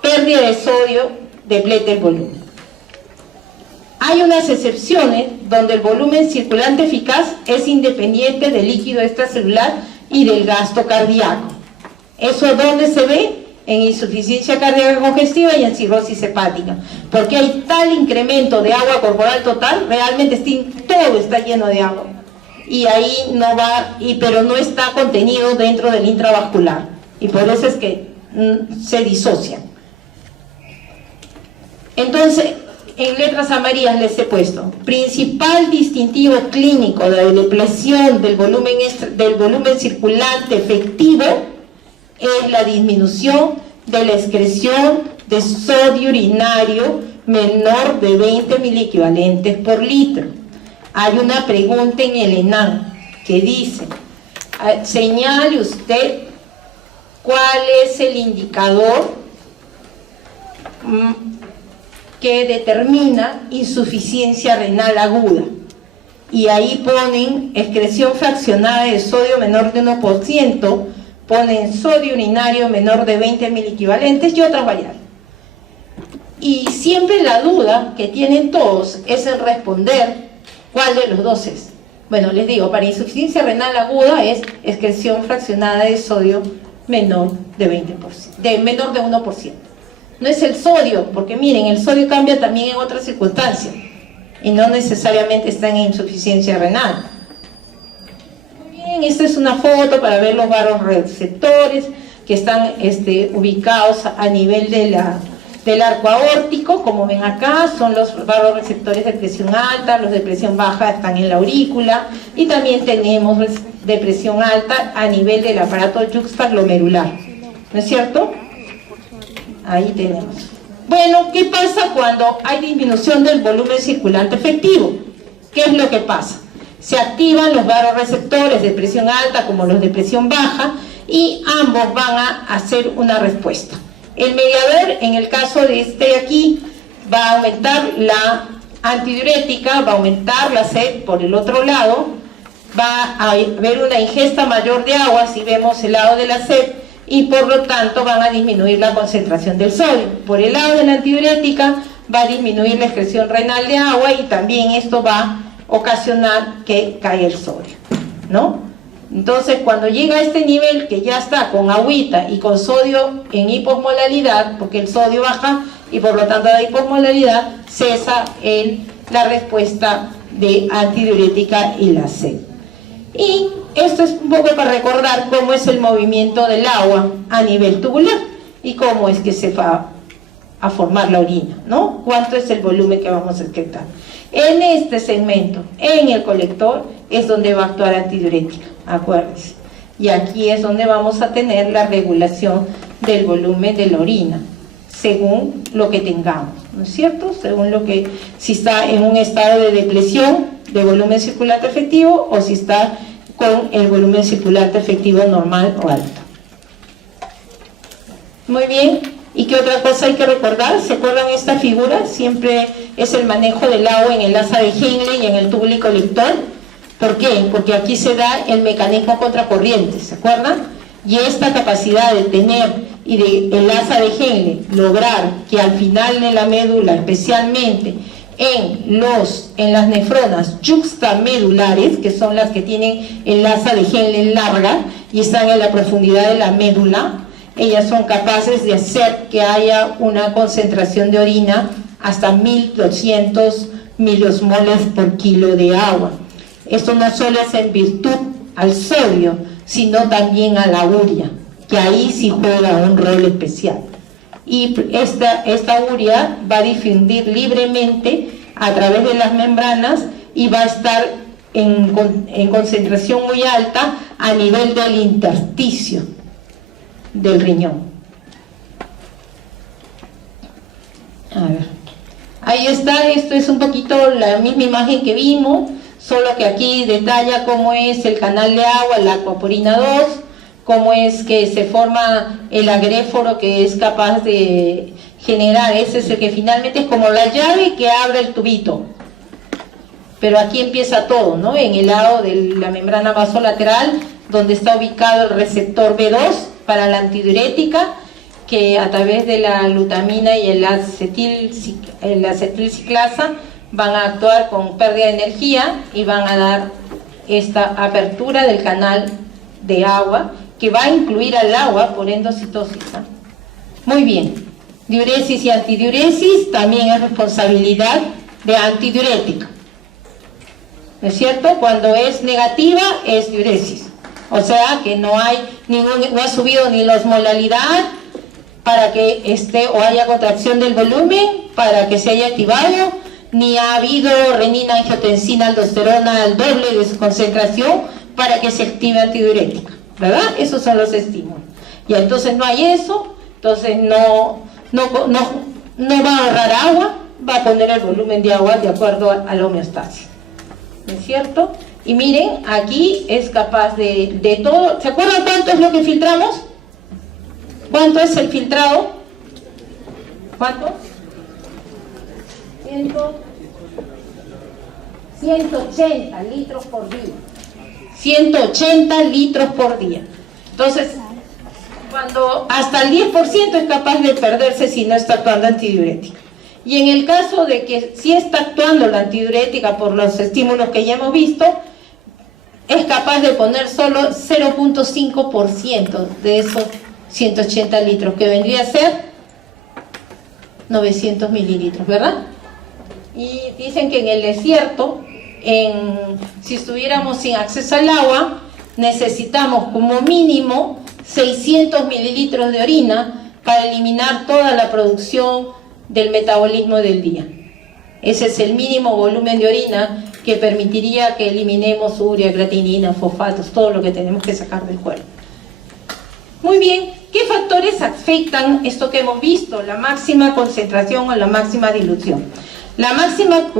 pérdida de sodio depleta el volumen. Hay unas excepciones donde el volumen circulante eficaz es independiente del líquido extracelular y del gasto cardíaco. ¿Eso dónde se ve? En insuficiencia cardíaca congestiva y en cirrosis hepática. Porque hay tal incremento de agua corporal total, realmente todo está lleno de agua. Y ahí no va, pero no está contenido dentro del intravascular. Y por eso es que se disocian. Entonces, en letras amarillas les he puesto: principal distintivo clínico de la depresión del volumen circulante efectivo es la disminución de la excreción de sodio urinario menor de 20 miliequivalentes por litro. Hay una pregunta en el ENAM que dice: señale usted cuál es el indicador que determina insuficiencia renal aguda. Y ahí ponen excreción fraccionada de sodio menor de 1%, ponen sodio urinario menor de 20 miliequivalentes y otras variables. Y siempre la duda que tienen todos es en responder cuál de los dos es. Bueno, les digo, para insuficiencia renal aguda es excreción fraccionada de sodio menor de 20%, menor de 1%. No es el sodio, porque miren, el sodio cambia también en otras circunstancias y no necesariamente está en insuficiencia renal. Muy bien, esta es una foto para ver los vasoreceptores que están ubicados a nivel del arco aórtico. Como ven acá, son los vasoreceptores de presión alta, los de presión baja están en la aurícula, y también tenemos de presión alta a nivel del aparato yuxtaglomerular, ¿no es cierto? Ahí tenemos. Bueno, ¿qué pasa cuando hay disminución del volumen circulante efectivo? ¿Qué es lo que pasa? Se activan los vasoreceptores de presión alta como los de presión baja y ambos van a hacer una respuesta. El mediador, en el caso de aquí, va a aumentar la antidiurética, va a aumentar la sed por el otro lado, va a haber una ingesta mayor de agua si vemos el lado de la sed, y por lo tanto van a disminuir la concentración del sodio. Por el lado de la antidiurética va a disminuir la excreción renal de agua y también esto va a ocasionar que caiga el sodio, ¿no? Entonces, cuando llega a este nivel que ya está con agüita y con sodio en hiposmolaridad, porque el sodio baja y por lo tanto la hiposmolaridad, cesa la respuesta de antidiurética y la sed. Y esto es un poco para recordar cómo es el movimiento del agua a nivel tubular y cómo es que se va a formar la orina, ¿no? Cuánto es el volumen que vamos a excretar. En este segmento, en el colector, es donde va a actuar antidiurética, acuérdense. Y aquí es donde vamos a tener la regulación del volumen de la orina, según lo que tengamos, ¿no es cierto? Según si está en un estado de depresión de volumen circulante efectivo o si está con el volumen circulante efectivo normal o alto. Muy bien. ¿Y qué otra cosa hay que recordar? ¿Se acuerdan esta figura? Siempre es el manejo del agua en el asa de Henle y en el tubo colector. ¿Por qué? Porque aquí se da el mecanismo contracorriente, ¿se acuerdan? Y esta capacidad de tener y de el asa de Henle lograr que al final de la médula, especialmente en las nefronas yuxtamedulares, que son las que tienen el asa de Henle larga y están en la profundidad de la médula, ellas son capaces de hacer que haya una concentración de orina hasta 1200 miliosmoles por kilo de agua. Esto no solo es en virtud al sodio, sino también a la urea. que ahí sí juega un rol especial. Y esta urea va a difundir libremente a través de las membranas y va a estar en concentración muy alta a nivel del intersticio del riñón. A ver, ahí está. Esto es un poquito la misma imagen que vimos, solo que aquí detalla cómo es el canal de agua, la acuaporina 2, cómo es que se forma el agréforo que es capaz de generar. Ese es el que finalmente es como la llave que abre el tubito. Pero aquí empieza todo, ¿no? En el lado de la membrana vasolateral, donde está ubicado el receptor B2 para la antidiurética, que a través de la glutamina y el acetilciclasa van a actuar con pérdida de energía y van a dar esta apertura del canal de agua, que va a incluir al agua por endocitosis, ¿no? Muy bien. Diuresis y antidiuresis también es responsabilidad de antidiurética, ¿no es cierto? Cuando es negativa es diuresis, o sea que no ha subido ni la osmolalidad para que esté o haya contracción del volumen para que se haya activado, ni ha habido renina, angiotensina, aldosterona al doble de su concentración para que se active antidiurética, ¿verdad? Esos son los estímulos. Y entonces no hay eso, entonces no va a ahorrar agua, va a poner el volumen de agua de acuerdo a la homeostasis, ¿no es cierto? Y miren, aquí es capaz de todo. ¿Se acuerdan cuánto es lo que filtramos? ¿Cuánto es el filtrado? ¿Cuánto? 180 litros por día. 180 litros por día. Entonces, cuando hasta el 10% es capaz de perderse si no está actuando antidiurética. Y en el caso de que sí está actuando la antidiurética por los estímulos que ya hemos visto, es capaz de poner solo 0.5% de esos 180 litros, que vendría a ser 900 mililitros, ¿verdad? Y dicen que en el desierto, si estuviéramos sin acceso al agua, necesitamos como mínimo 600 mililitros de orina para eliminar toda la producción del metabolismo del día. Ese es el mínimo volumen de orina que permitiría que eliminemos urea, creatinina, fosfatos, todo lo que tenemos que sacar del cuerpo. Muy bien, ¿qué factores afectan esto que hemos visto? La máxima concentración o la máxima dilución. La máxima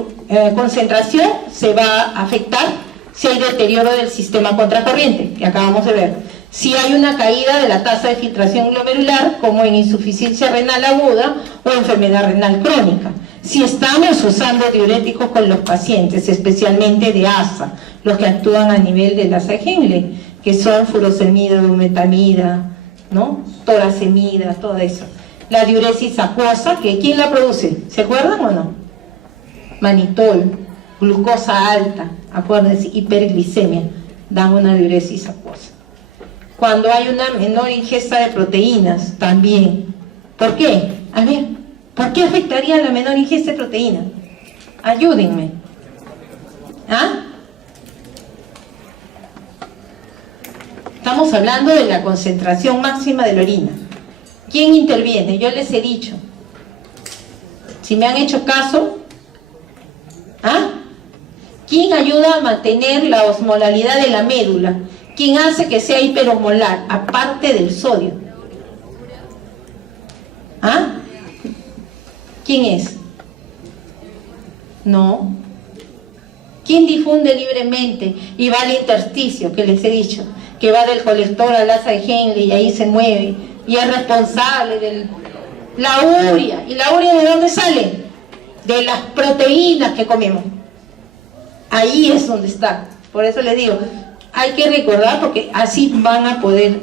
concentración se va a afectar si hay deterioro del sistema contracorriente, que acabamos de ver. Si hay una caída de la tasa de filtración glomerular, como en insuficiencia renal aguda o enfermedad renal crónica. Si estamos usando diuréticos con los pacientes, especialmente de ASA, los que actúan a nivel del ASA Henle, que son furosemida, bumetamida, ¿no? Toracemida, todo eso. La diuresis acuosa, que ¿quién la produce? ¿Se acuerdan o no? Manitol, glucosa alta, acuérdense, hiperglicemia, dan una diuresis acuosa. Cuando hay una menor ingesta de proteínas, también. ¿Por qué? A ver, ¿por qué afectaría la menor ingesta de proteínas? Ayúdenme. ¿Ah? Estamos hablando de la concentración máxima de la orina. ¿Quién interviene? Yo les he dicho. Si me han hecho caso, ¿ah? ¿Quién ayuda a mantener la osmolalidad de la médula? ¿Quién hace que sea hiperosmolar? Aparte del sodio. ¿Ah? ¿Quién es? No. ¿Quién difunde libremente y va al intersticio, que les he dicho? Que va del colector al asa de Henle y ahí se mueve y es responsable de la urea. ¿Y la urea de dónde sale? De las proteínas que comemos. Ahí es donde está. Por eso les digo, hay que recordar, porque así van a poder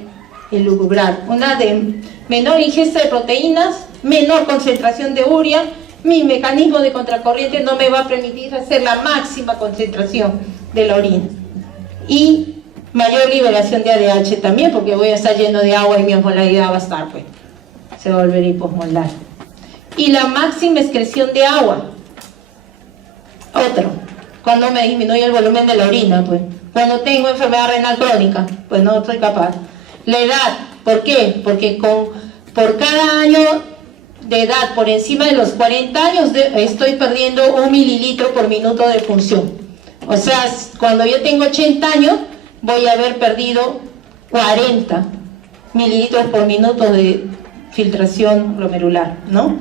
elucubrar. Una de menor ingesta de proteínas, menor concentración de urea, mi mecanismo de contracorriente no me va a permitir hacer la máxima concentración de la orina. Y mayor liberación de ADH también, porque voy a estar lleno de agua y mi osmolaridad va a estar, pues, se va a volver hiposmolar. Y la máxima excreción de agua. Otro, cuando me disminuye el volumen de la orina, pues. Cuando tengo enfermedad renal crónica, pues no estoy capaz. La edad, ¿Por qué? Porque por cada año de edad por encima de los 40 años estoy perdiendo 1 mililitro por minuto de función. O sea, cuando yo tengo 80 años voy a haber perdido 40 mililitros por minuto de filtración glomerular, ¿no?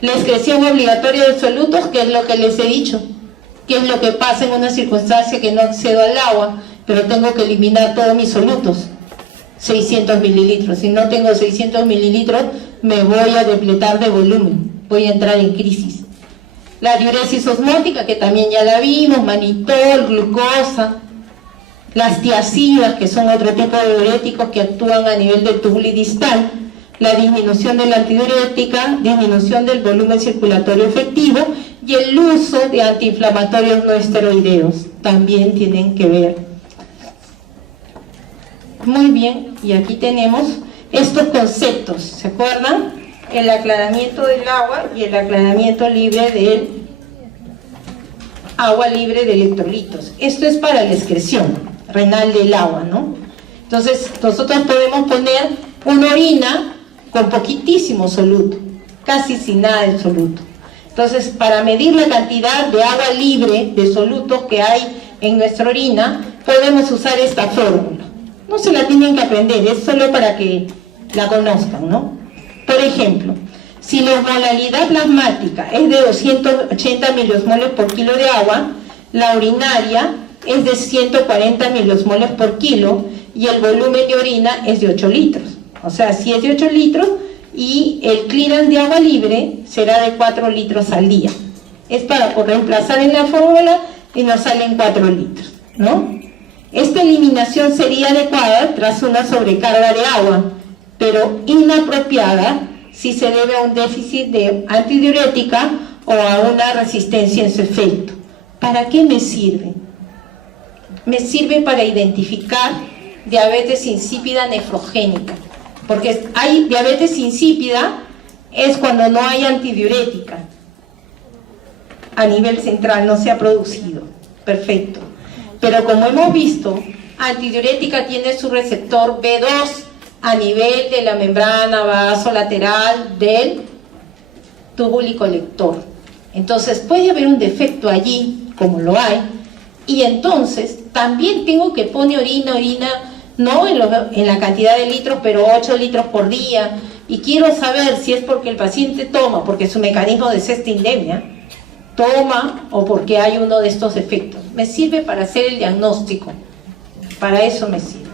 La excreción obligatoria de solutos, que es lo que les he dicho, que es lo que pasa en una circunstancia que no accedo al agua, pero tengo que eliminar todos mis solutos, 600 mililitros. Si no tengo 600 mililitros, me voy a depletar de volumen, voy a entrar en crisis. La diuresis osmótica, que también ya la vimos, manitol, glucosa. Las tiazidas, que son otro tipo de diuréticos que actúan a nivel del túbulo distal. La disminución de la antidiurética, disminución del volumen circulatorio efectivo y el uso de antiinflamatorios no esteroideos también tienen que ver. Muy bien, y aquí tenemos estos conceptos, ¿se acuerdan? El aclaramiento del agua y el aclaramiento libre del agua libre de electrolitos. Esto es para la excreción renal del agua, ¿no? Entonces, nosotros podemos poner una orina con poquitísimo soluto, casi sin nada de soluto. Entonces, para medir la cantidad de agua libre de solutos que hay en nuestra orina, podemos usar esta fórmula. No se la tienen que aprender, es solo para que la conozcan, ¿no? Por ejemplo, si la osmolalidad plasmática es de 280 miliosmoles por kilo de agua, la urinaria es de 140 miliosmoles por kilo y el volumen de orina es de 8 litros. O sea, si es de 8 litros y el clearance de agua libre será de 4 litros al día. Es para reemplazar en la fórmula y nos salen 4 litros, ¿no? Esta eliminación sería adecuada tras una sobrecarga de agua, pero inapropiada si se debe a un déficit de antidiurética o a una resistencia en su efecto. ¿Para qué me sirve? Me sirve para identificar diabetes insípida nefrogénica, porque hay diabetes insípida es cuando no hay antidiurética a nivel central, no se ha producido, perfecto. Pero como hemos visto, antidiurética tiene su receptor B2 a nivel de la membrana vasolateral del túbulo colector. Entonces puede haber un defecto allí, como lo hay, y entonces también tengo que poner orina no en la cantidad de litros, pero 8 litros por día, y quiero saber si es porque el paciente toma, porque su mecanismo de cestindemia, toma o porque hay uno de estos efectos. Me sirve para hacer el diagnóstico, para eso me sirve.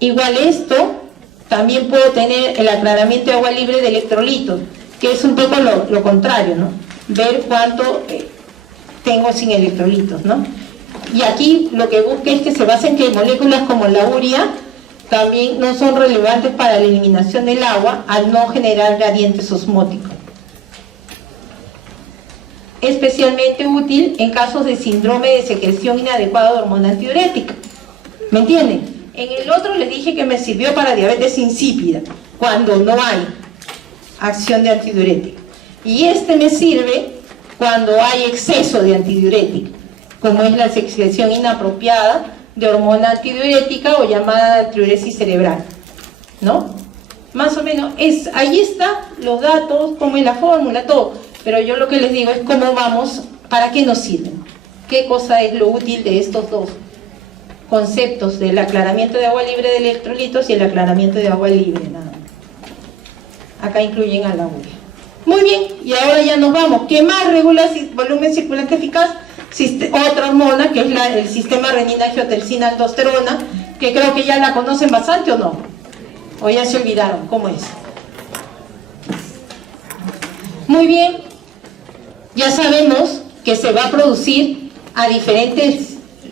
Igual esto, también puedo tener el aclaramiento de agua libre de electrolitos, que es un poco lo contrario, ¿no? Ver cuánto tengo sin electrolitos, ¿no? Y aquí lo que busca es que se basa en que moléculas como la urea también no son relevantes para la eliminación del agua al no generar gradientes osmóticos. Especialmente útil en casos de síndrome de secreción inadecuada de hormona antidiurética. ¿Me entienden? En el otro les dije que me sirvió para diabetes insípida, cuando no hay acción de antidiurética. Y este me sirve cuando hay exceso de antidiurética, como es la secreción inapropiada de hormona antidiurética o llamada antidiuresis cerebral, ¿no? Más o menos, ahí están los datos, como es la fórmula, todo. Pero yo lo que les digo es cómo vamos, para qué nos sirven, qué cosa es lo útil de estos dos conceptos, del aclaramiento de agua libre de electrolitos y el aclaramiento de agua libre, nada más. Acá incluyen a la urea. Muy bien, y ahora ya nos vamos. ¿Qué más regula el volumen circulante eficaz? Otra hormona, que es el sistema renina-angiotensina-aldosterona, que creo que ya la conocen bastante, ¿o no? O ya se olvidaron, ¿cómo es? Muy bien, ya sabemos que se va a producir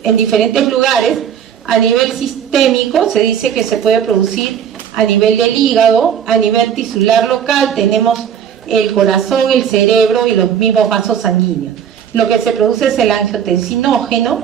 en diferentes lugares. A nivel sistémico se dice que se puede producir a nivel del hígado, a nivel tisular local tenemos el corazón, el cerebro y los mismos vasos sanguíneos. Lo que se produce es el angiotensinógeno,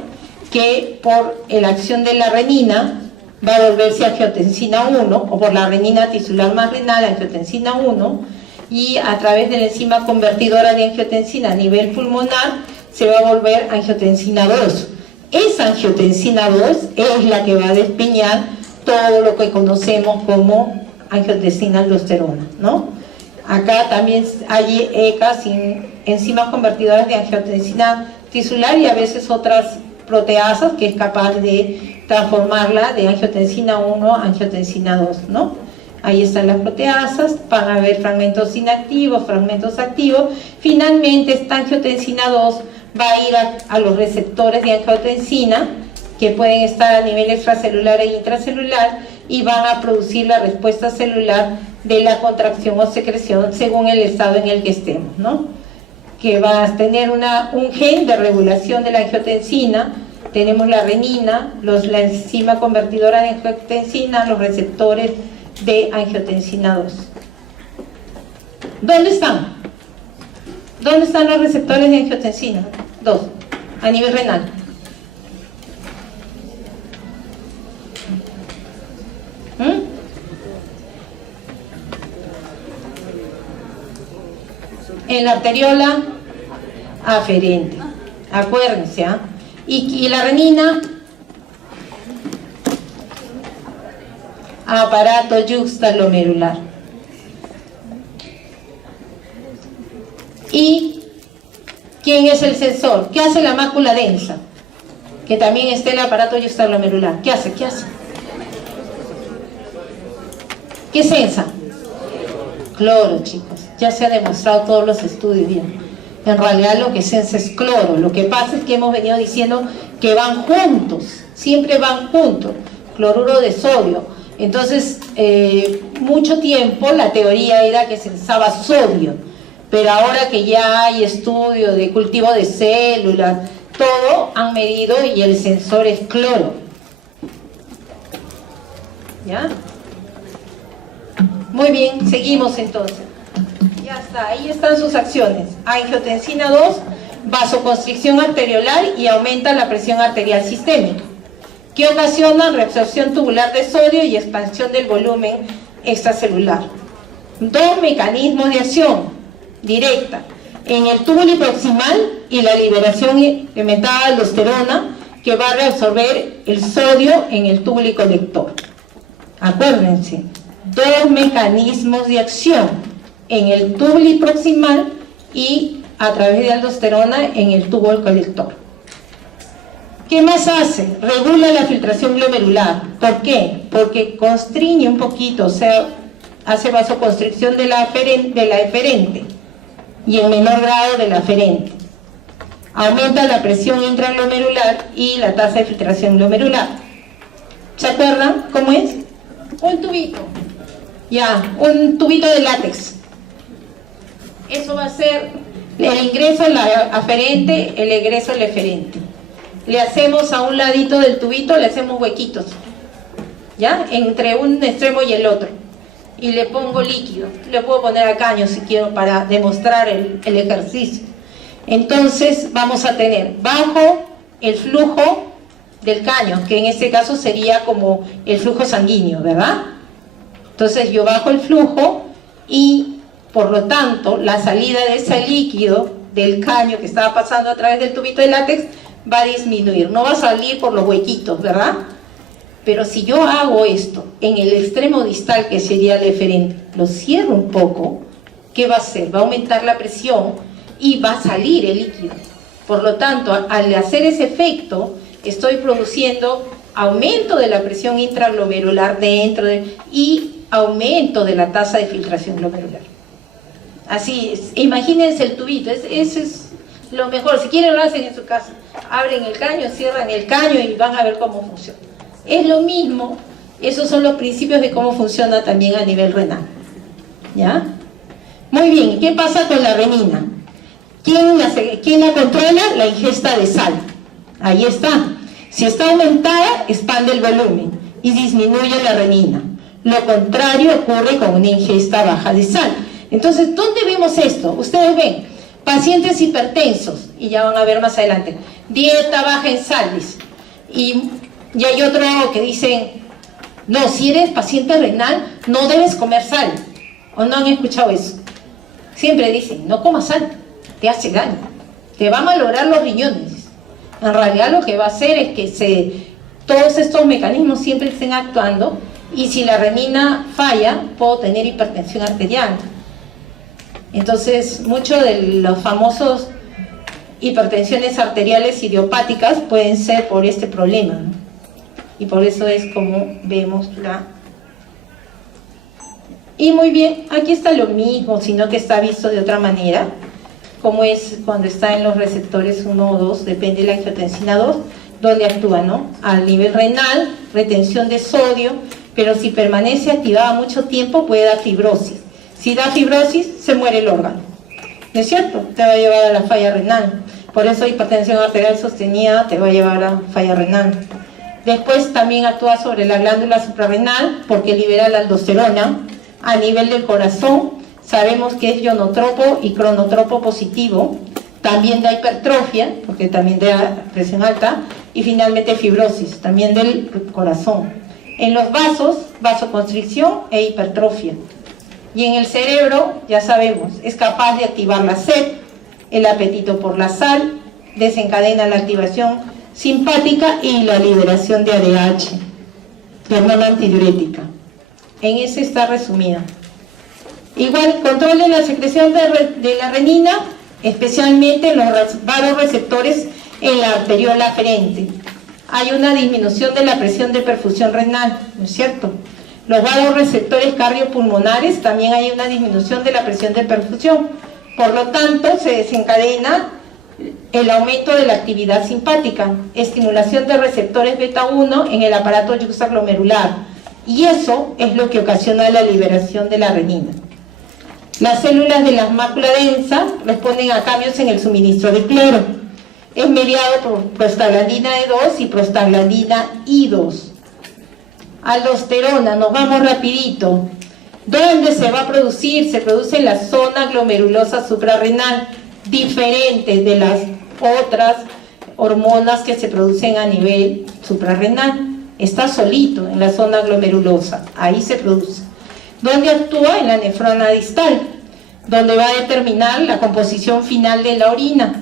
que por la acción de la renina va a volverse angiotensina 1, o por la renina tisular más renal, angiotensina 1, y a través de la enzima convertidora de angiotensina a nivel pulmonar se va a volver angiotensina 2. Esa angiotensina 2 es la que va a despeñar todo lo que conocemos como angiotensina-aldosterona, ¿no? Acá también hay ECAs, enzimas convertidoras de angiotensina tisular, y a veces otras proteasas que es capaz de transformarla de angiotensina 1 a angiotensina 2, ¿no? Ahí están las proteasas, van a haber fragmentos inactivos, fragmentos activos. Finalmente esta angiotensina 2 va a ir a los receptores de angiotensina, que pueden estar a nivel extracelular e intracelular, y van a producir la respuesta celular de la contracción o secreción según el estado en el que estemos, ¿no? Que va a tener un gen de regulación de la angiotensina. Tenemos la renina, la enzima convertidora de angiotensina, los receptores de angiotensina 2. ¿Dónde están? ¿Dónde están los receptores de angiotensina 2 a nivel renal? En la arteriola aferente, acuérdense, ¿eh? Y la renina, aparato yuxtaglomerular. ¿Y quién es el sensor? ¿Qué hace la mácula densa? Que también está el aparato yuxtaglomerular. ¿Qué hace? ¿Qué hace? ¿Qué sensa? Cloro, chicos. Ya se ha demostrado todos los estudios bien. En realidad lo que sensa es cloro. Lo que pasa es que hemos venido diciendo que van juntos, siempre van juntos. Cloruro de sodio. Entonces, mucho tiempo la teoría era que sensaba sodio, pero ahora que ya hay estudio de cultivo de células, todo han medido y el sensor es cloro. ¿Ya? Muy bien, seguimos entonces. Ya está, ahí están sus acciones. Angiotensina 2, vasoconstricción arteriolar y aumenta la presión arterial sistémica, que ocasiona reabsorción tubular de sodio y expansión del volumen extracelular. Dos mecanismos de acción directa en el túbulo proximal y la liberación incrementada de aldosterona, que va a reabsorber el sodio en el túbulo colector. Acuérdense, dos mecanismos de acción en el túbulo proximal y a través de aldosterona en el túbulo colector. ¿Qué más hace? Regula la filtración glomerular. ¿Por qué? Porque constriñe un poquito, o sea, hace vasoconstricción de la eferente y en menor grado de la aferente. Aumenta la presión intraglomerular y la tasa de filtración glomerular. ¿Se acuerdan cómo es? Un tubito. Ya, un tubito de látex. Eso va a ser el ingreso en la aferente, el egreso en la eferente. Le hacemos a un ladito del tubito, le hacemos huequitos, ¿ya? Entre un extremo y el otro. Y le pongo líquido. Le puedo poner a caño si quiero para demostrar el ejercicio. Entonces vamos a tener bajo el flujo del caño, que en este caso sería como el flujo sanguíneo, ¿verdad? Entonces yo bajo el flujo y por lo tanto la salida de ese líquido del caño que estaba pasando a través del tubito de látex va a disminuir, no va a salir por los huequitos, ¿verdad? Pero si yo hago esto en el extremo distal, que sería el eferente, lo cierro un poco, ¿qué va a hacer? Va a aumentar la presión y va a salir el líquido. Por lo tanto, al hacer ese efecto, estoy produciendo aumento de la presión intraglomerular y aumento de la tasa de filtración glomerular. Así es, imagínense el tubito, ese es lo mejor. Si quieren lo hacen en su casa, abren el caño, cierran el caño y van a ver cómo funciona. Es lo mismo, esos son los principios de cómo funciona también a nivel renal. ¿Ya? Muy bien, ¿qué pasa con la renina? ¿Quién la controla? La ingesta de sal. Ahí está. Si está aumentada, expande el volumen y disminuye la renina. Lo contrario ocurre con una ingesta baja de sal. Entonces, ¿dónde vemos esto? Ustedes ven, pacientes hipertensos, y ya van a ver más adelante, dieta baja en sales. Y hay otro que dicen, no, si eres paciente renal, no debes comer sal. ¿O no han escuchado eso? Siempre dicen, no comas sal, te hace daño, te va a malograr los riñones. En realidad lo que va a hacer es que todos estos mecanismos siempre estén actuando, y si la renina falla, puedo tener hipertensión arterial. Entonces, muchos de los famosos hipertensiones arteriales idiopáticas pueden ser por este problema, ¿no? Y por eso es como vemos la... Y muy bien, aquí está lo mismo, sino que está visto de otra manera, como es cuando está en los receptores 1 o 2, depende de la angiotensina 2, donde actúa, ¿no? Al nivel renal, retención de sodio, pero si permanece activada mucho tiempo puede dar fibrosis. Si da fibrosis, se muere el órgano, ¿no es cierto? Te va a llevar a la falla renal. Por eso hipertensión arterial sostenida te va a llevar a falla renal. Después también actúa sobre la glándula suprarrenal porque libera la aldosterona. A nivel del corazón, sabemos que es ionotropo y cronotropo positivo. También da hipertrofia, porque también da presión alta. Y finalmente fibrosis, también del corazón. En los vasos, vasoconstricción e hipertrofia. Y en el cerebro, ya sabemos, es capaz de activar la sed, el apetito por la sal, desencadena la activación simpática y la liberación de ADH, de hormona antidiurética. En ese está resumida. Igual, controla la secreción de la renina, especialmente en los vasoreceptores en la arteriola aferente. Hay una disminución de la presión de perfusión renal, ¿no es cierto? Los vasoreceptores cardiopulmonares también hay una disminución de la presión de perfusión. Por lo tanto, se desencadena el aumento de la actividad simpática, estimulación de receptores beta 1 en el aparato yuxtaglomerular, y eso es lo que ocasiona la liberación de la renina. Las células de la mácula densa responden a cambios en el suministro de cloro. Es mediado por prostaglandina E2 y prostaglandina I2. Aldosterona, nos vamos rapidito. ¿Dónde se va a producir? Se produce en la zona glomerulosa suprarrenal, diferente de las otras hormonas que se producen a nivel suprarrenal. Está solito en la zona glomerulosa, ahí se produce. ¿Dónde actúa? En la nefrona distal, donde va a determinar la composición final de la orina.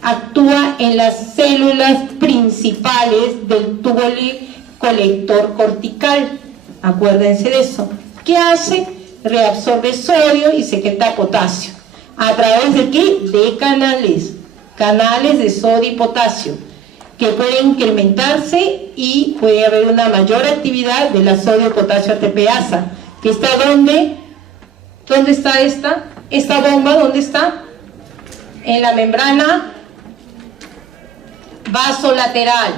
Actúa en las células principales del tubo colector cortical, acuérdense de eso. ¿Qué hace? Reabsorbe sodio y secreta potasio. ¿A través de qué? De canales de sodio y potasio, que pueden incrementarse y puede haber una mayor actividad de la sodio-potasio ATPasa, que está ¿dónde? ¿Dónde está esta bomba? ¿Dónde está? En la membrana vasolateral,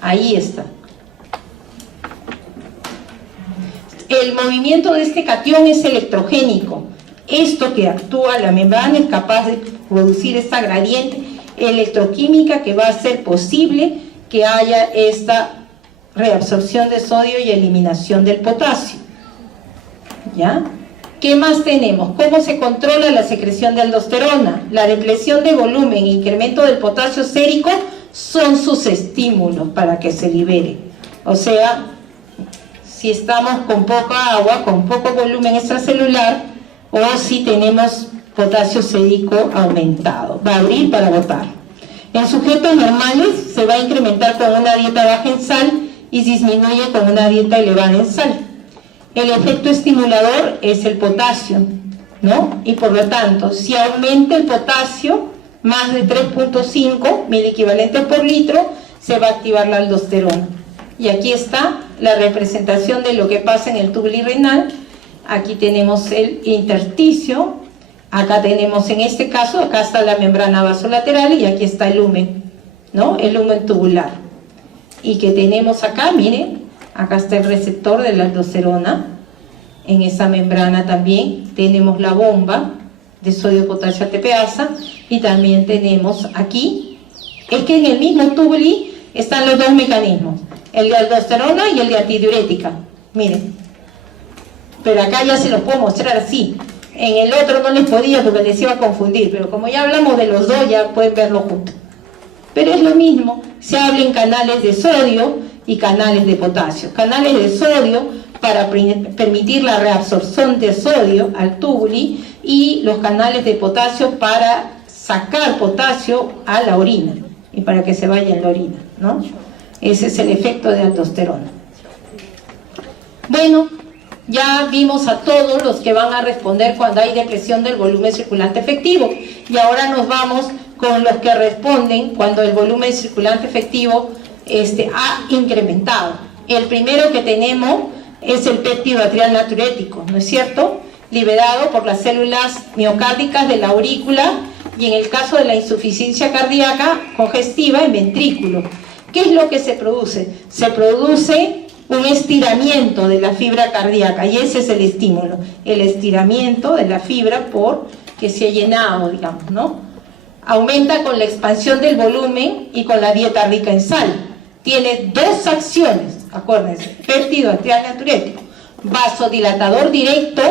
ahí está. El movimiento de este catión es electrogénico. Esto que actúa la membrana es capaz de producir esta gradiente electroquímica que va a hacer posible que haya esta reabsorción de sodio y eliminación del potasio. ¿Ya? ¿Qué más tenemos? ¿Cómo se controla la secreción de aldosterona? La depresión de volumen e incremento del potasio sérico son sus estímulos para que se libere. O sea, si estamos con poca agua, con poco volumen extracelular, o si tenemos potasio sérico aumentado, va a abrir para botar. En sujetos normales se va a incrementar con una dieta baja en sal y disminuye con una dieta elevada en sal. El efecto estimulador es el potasio, ¿no? Y por lo tanto, si aumenta el potasio más de 3.5 miliequivalentes por litro, se va a activar la aldosterona. Y aquí está la representación de lo que pasa en el tubo renal. Aquí tenemos el intersticio, acá tenemos, en este caso, acá está la membrana vasolateral y aquí está el lumen, ¿no? El lumen tubular. Y que tenemos acá, miren, acá está el receptor de la aldosterona, en esa membrana también tenemos la bomba de sodio-potasio ATPasa y también tenemos aquí, es que en el mismo tubuli están los dos mecanismos, el de aldosterona y el de antidiurética, miren. Pero acá ya se los puedo mostrar así. En el otro no les podía porque les iba a confundir, pero como ya hablamos de los dos, ya pueden verlo juntos. Pero es lo mismo, se habla en canales de sodio y canales de potasio. Canales de sodio para permitir la reabsorción de sodio al túbuli y los canales de potasio para sacar potasio a la orina. y para que se vaya en la orina, ¿no? Ese es el efecto de aldosterona. Bueno, ya vimos a todos los que van a responder cuando hay depresión del volumen circulante efectivo, y ahora nos vamos con los que responden cuando el volumen circulante efectivo ha incrementado. El primero que tenemos es el péptido atrial natriurético, ¿no es cierto?, liberado por las células miocárdicas de la aurícula, y en el caso de la insuficiencia cardíaca congestiva en ventrículo. ¿Qué es lo que se produce? Se produce un estiramiento de la fibra cardíaca, y ese es el estímulo, el estiramiento de la fibra porque se ha llenado, digamos, ¿no? Aumenta con la expansión del volumen y con la dieta rica en sal. Tiene dos acciones, acuérdense: péptido atrial natriurético, vasodilatador directo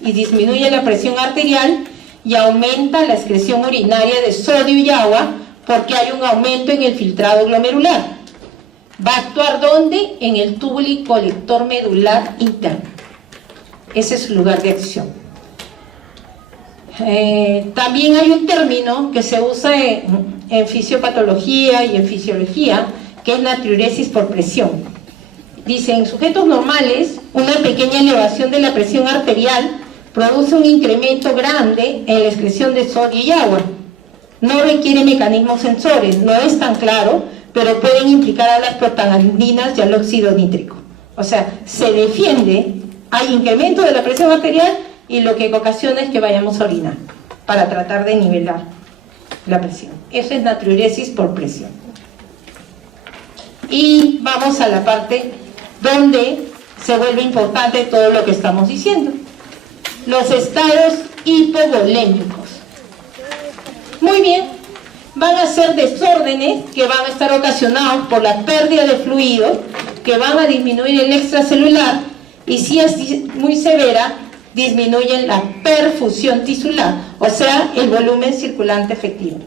y disminuye la presión arterial, y aumenta la excreción urinaria de sodio y agua porque hay un aumento en el filtrado glomerular. ¿Va a actuar dónde? En el túbulo colector medular interno. Ese es su lugar de acción. También hay un término que se usa en fisiopatología y en fisiología, que es natriuresis por presión. Dice, en sujetos normales, una pequeña elevación de la presión arterial produce un incremento grande en la excreción de sodio y agua. No requiere mecanismos sensores, no es tan claro, pero pueden implicar a las prostaglandinas y al óxido nítrico. O sea, se defiende, hay incremento de la presión arterial, y lo que ocasiona es que vayamos a orinar para tratar de nivelar la presión. Eso es natriuresis por presión. Y vamos a la parte donde se vuelve importante todo lo que estamos diciendo: los estados hipovolémicos. Muy bien, van a ser desórdenes que van a estar ocasionados por la pérdida de fluidos, que van a disminuir el extracelular, y si es muy severa, disminuyen la perfusión tisular, o sea, el volumen circulante efectivo.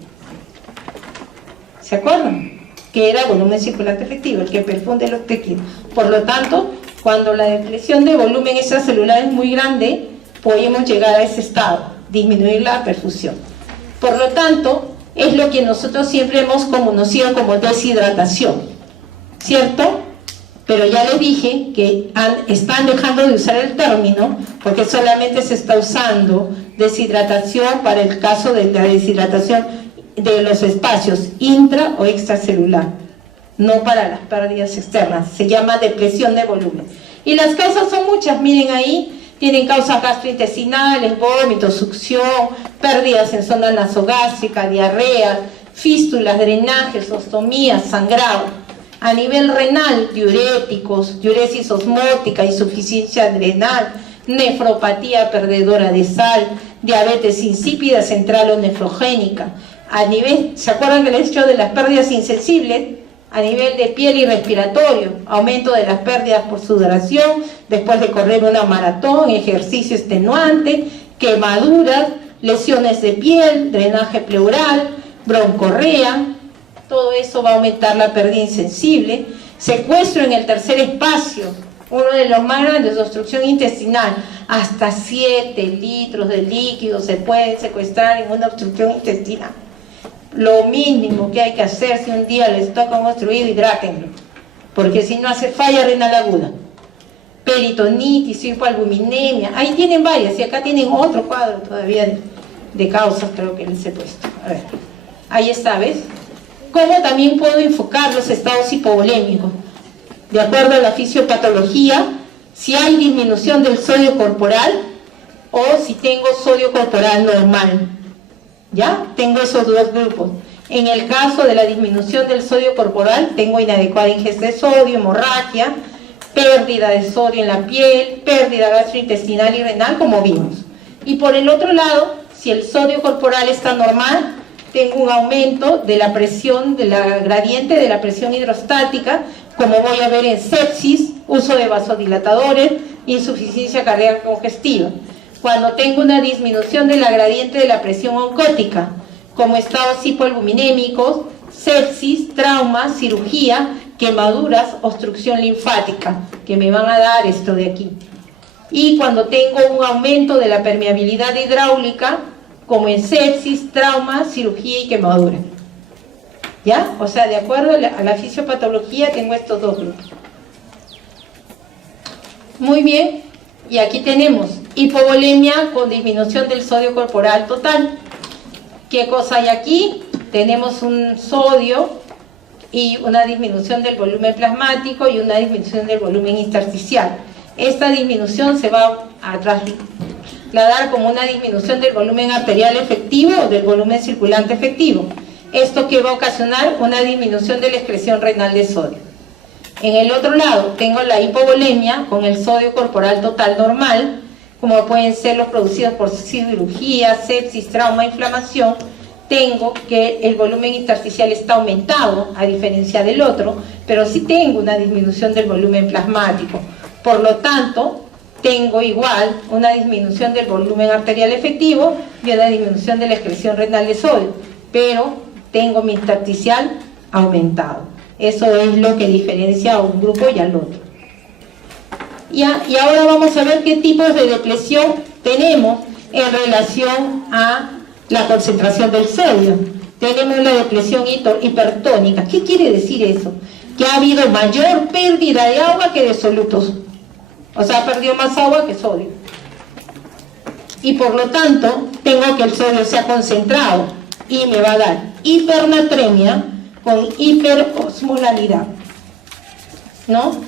¿Se acuerdan? Que era volumen circulante efectivo, el que perfunde los tejidos. Por lo tanto, cuando la depresión de volumen extracelular es muy grande, podemos llegar a ese estado, disminuir la perfusión. Por lo tanto, es lo que nosotros siempre hemos conocido como deshidratación, ¿cierto? Pero ya les dije que están dejando de usar el término porque solamente se está usando deshidratación para el caso de la deshidratación de los espacios intra o extracelular, no para las pérdidas externas. Se llama depresión de volumen. Y las causas son muchas, miren ahí. Tienen causas gastrointestinales, vómitos, succión, pérdidas en zona nasogástrica, diarrea, fístulas, drenajes, ostomías, sangrado. A nivel renal, diuréticos, diuresis osmótica, insuficiencia adrenal, nefropatía perdedora de sal, diabetes insípida central o nefrogénica. A nivel, ¿se acuerdan que les he dicho de las pérdidas insensibles? A nivel de piel y respiratorio, aumento de las pérdidas por sudoración después de correr una maratón, ejercicio extenuante, quemaduras, lesiones de piel, drenaje pleural, broncorrea. Todo eso va a aumentar la pérdida insensible. Secuestro en el tercer espacio, uno de los más grandes, obstrucción intestinal. Hasta 7 litros de líquido se pueden secuestrar en una obstrucción intestinal. Lo mínimo que hay que hacer, si un día les toca un obstruido, hidrátenlo, porque si no hace falla renal aguda. Peritonitis, hipoalbuminemia, ahí tienen varias, y acá tienen otro cuadro todavía de causas, creo que les he puesto. A ver, ahí está, ¿ves? ¿Cómo también puedo enfocar los estados hipovolémicos? De acuerdo a la fisiopatología, si hay disminución del sodio corporal o si tengo sodio corporal normal. ¿Ya? Tengo esos dos grupos. En el caso de la disminución del sodio corporal, tengo inadecuada ingesta de sodio, hemorragia, pérdida de sodio en la piel, pérdida gastrointestinal y renal, como vimos. Y por el otro lado, si el sodio corporal está normal, tengo un aumento de la presión, de la gradiente de la presión hidrostática, como voy a ver en sepsis, uso de vasodilatadores, insuficiencia cardíaca congestiva. Cuando tengo una disminución de la gradiente de la presión oncótica, como estados hipoalbuminémicos, sepsis, trauma, cirugía, quemaduras, obstrucción linfática, que me van a dar esto de aquí. Y cuando tengo un aumento de la permeabilidad hidráulica, como en sepsis, trauma, cirugía y quemadura. ¿Ya? O sea, de acuerdo a la fisiopatología tengo estos dos grupos. Muy bien, y aquí tenemos hipovolemia con disminución del sodio corporal total. ¿Qué cosa hay aquí? Tenemos un sodio y una disminución del volumen plasmático y una disminución del volumen intersticial. Esta disminución se va a trasladar como una disminución del volumen arterial efectivo o del volumen circulante efectivo. Esto que va a ocasionar una disminución de la excreción renal de sodio. En el otro lado tengo la hipovolemia con el sodio corporal total normal, como pueden ser los producidos por cirugía, sepsis, trauma, inflamación. Tengo que el volumen intersticial está aumentado a diferencia del otro, pero sí tengo una disminución del volumen plasmático. Por lo tanto, tengo igual una disminución del volumen arterial efectivo y una disminución de la excreción renal de sodio, pero tengo mi intersticial aumentado. Eso es lo que diferencia a un grupo y al otro. Y ahora vamos a ver qué tipos de depresión tenemos en relación a la concentración del sodio. Tenemos la depresión hipertónica. ¿Qué quiere decir eso? Que ha habido mayor pérdida de agua que de solutos. O sea, ha perdido más agua que sodio. Y por lo tanto, tengo que el sodio sea concentrado y me va a dar hipernatremia con hiperosmolalidad, ¿no?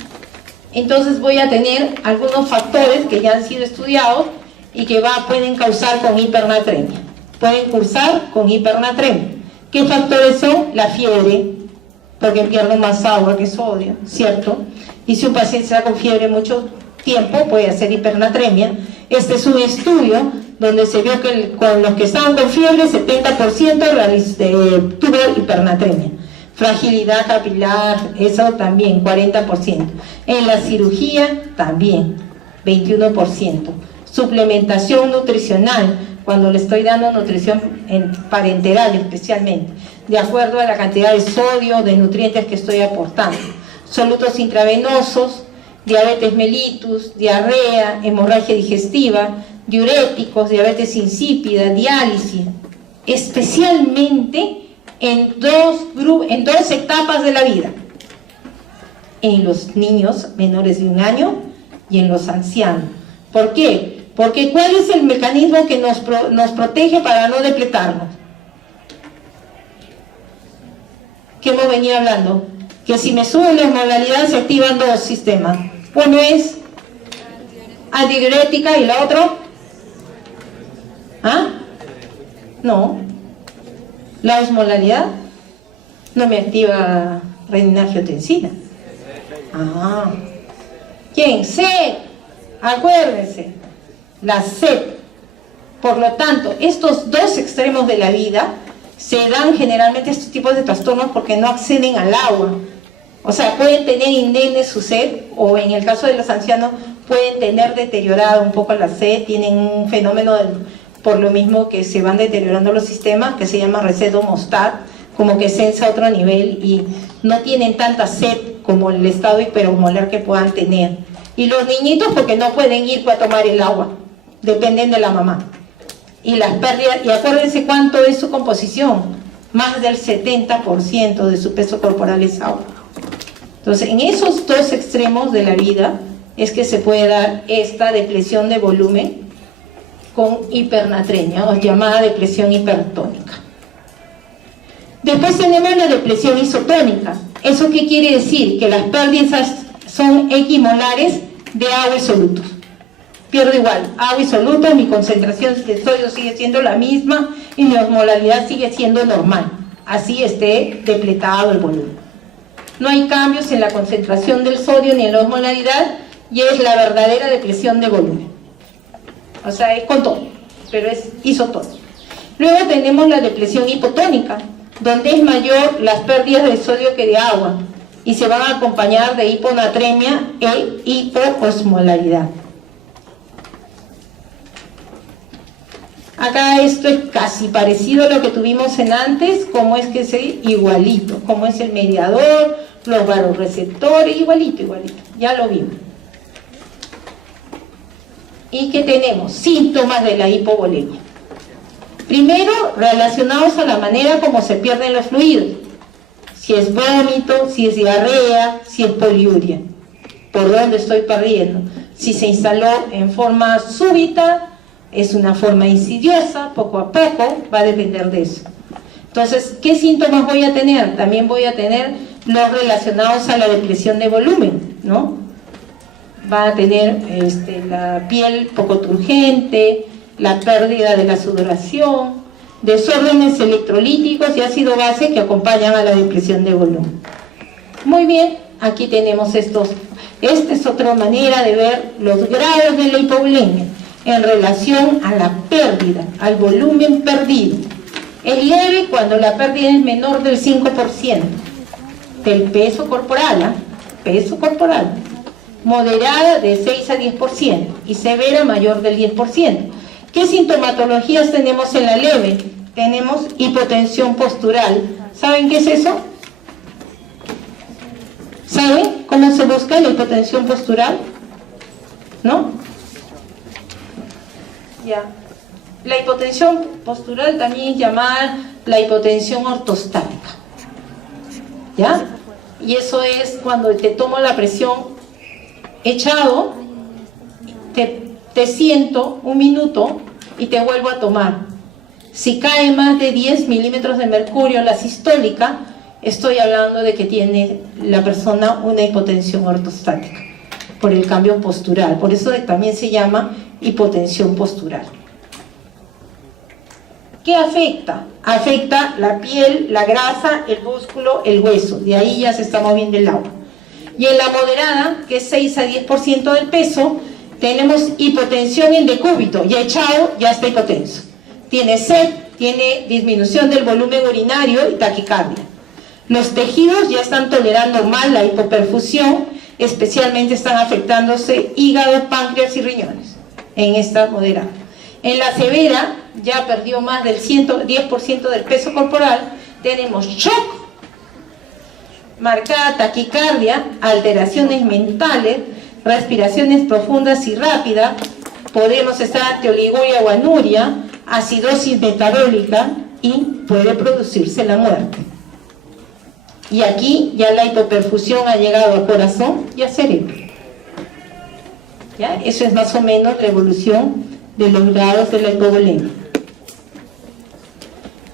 Entonces voy a tener algunos factores que ya han sido estudiados y que pueden causar con hipernatremia. Pueden cursar con hipernatremia. ¿Qué factores son? La fiebre, porque pierdo más agua que sodio, ¿cierto? Y si un paciente está con fiebre mucho tiempo, puede hacer hipernatremia. Este es un estudio donde se vio que con los que estaban con fiebre, 70% tuvo hipernatremia. Fragilidad capilar, eso también, 40%. En la cirugía, también, 21%. Suplementación nutricional, cuando le estoy dando nutrición parenteral especialmente, de acuerdo a la cantidad de sodio, de nutrientes que estoy aportando. Solutos intravenosos, diabetes mellitus, diarrea, hemorragia digestiva, diuréticos, diabetes insípida, diálisis, especialmente en dos etapas de la vida, en los niños menores de 1 año y en los ancianos. ¿Por qué? Porque ¿cuál es el mecanismo que nos protege para no depletarnos? ¿Qué hemos venido hablando? Que si me sube la osmolalidad se activan dos sistemas. Uno es antidiurética y la otra, ¿ah? No, la osmolalidad no me activa renina-angiotensina. Ah, ¿quién? SED, acuérdense, la SED. Por lo tanto, estos dos extremos de la vida se dan generalmente estos tipos de trastornos porque no acceden al agua. O sea, pueden tener indemne su sed, o en el caso de los ancianos pueden tener deteriorada un poco la sed, tienen un fenómeno por lo mismo que se van deteriorando los sistemas, que se llama reset homostat, como que sensa a otro nivel y no tienen tanta sed como el estado hiperosmolar que puedan tener. Y los niñitos porque no pueden ir a tomar el agua, dependen de la mamá. Y las pérdidas, y acuérdense cuánto es su composición, más del 70% de su peso corporal es agua. Entonces, en esos dos extremos de la vida es que se puede dar esta depresión de volumen con hipernatremia, o llamada depresión hipertónica. Después tenemos la depresión isotónica. ¿Eso qué quiere decir? Que las pérdidas son equimolares de agua y solutos. Pierdo igual, agua y solutos, mi concentración de sodio sigue siendo la misma y mi osmolalidad sigue siendo normal. Así esté depletado el volumen. No hay cambios en la concentración del sodio ni en la osmolalidad y es la verdadera depresión de volumen. O sea, es con todo, pero es isotónica. Luego tenemos la depresión hipotónica, donde es mayor las pérdidas de sodio que de agua y se van a acompañar de hiponatremia e hipoosmolaridad. Acá esto es casi parecido a lo que tuvimos en antes, como es que es igualito, como es el mediador, los vasoreceptores, igualito, ya lo vimos. ¿Y qué tenemos? Síntomas de la hipovolemia. Primero, relacionados a la manera como se pierden los fluidos. si es vómito, si es diarrea, si es poliuria. ¿Por dónde estoy perdiendo? Si se instaló en forma súbita, es una forma insidiosa, poco a poco, va a depender de eso. Entonces, ¿qué síntomas voy a tener? También voy a tener los relacionados a la depresión de volumen, ¿no? Va a tener la piel poco turgente, la pérdida de la sudoración, desórdenes electrolíticos y ácido base que acompañan a la depresión de volumen. Muy bien, aquí tenemos estos. Esta es otra manera de ver los grados de la hipovolemia en relación a la pérdida, al volumen perdido. Es leve cuando la pérdida es menor del 5% del peso corporal, peso corporal. Moderada de 6 a 10% y severa mayor del 10%. ¿Qué sintomatologías tenemos en la leve? Tenemos hipotensión postural. ¿Saben qué es eso? ¿Saben cómo se busca la hipotensión postural? ¿No? Ya. La hipotensión postural también es llamada la hipotensión ortostática. ¿Ya? Y eso es cuando te tomo la presión echado, te siento un minuto y te vuelvo a tomar. Si cae más de 10 milímetros de mercurio en la sistólica, estoy hablando de que tiene la persona una hipotensión ortostática por el cambio postural. Por eso también se llama hipotensión postural. ¿Qué afecta? Afecta la piel, la grasa, el músculo, el hueso. De ahí ya se está moviendo el agua. Y en la moderada, que es 6 a 10% del peso, tenemos hipotensión en decúbito. Ya echado, ya está hipotenso. Tiene sed, tiene disminución del volumen urinario y taquicardia. Los tejidos ya están tolerando mal la hipoperfusión, especialmente están afectándose hígado, páncreas y riñones en esta moderada. En la severa, ya perdió más del 10% del peso corporal, tenemos shock, marcada taquicardia, alteraciones mentales, respiraciones profundas y rápidas, podemos estar ante oliguria o anuria, acidosis metabólica y puede producirse la muerte. Y aquí ya la hipoperfusión ha llegado al corazón y al cerebro. ¿Ya? Eso es más o menos la evolución de los grados de la hipovolemia.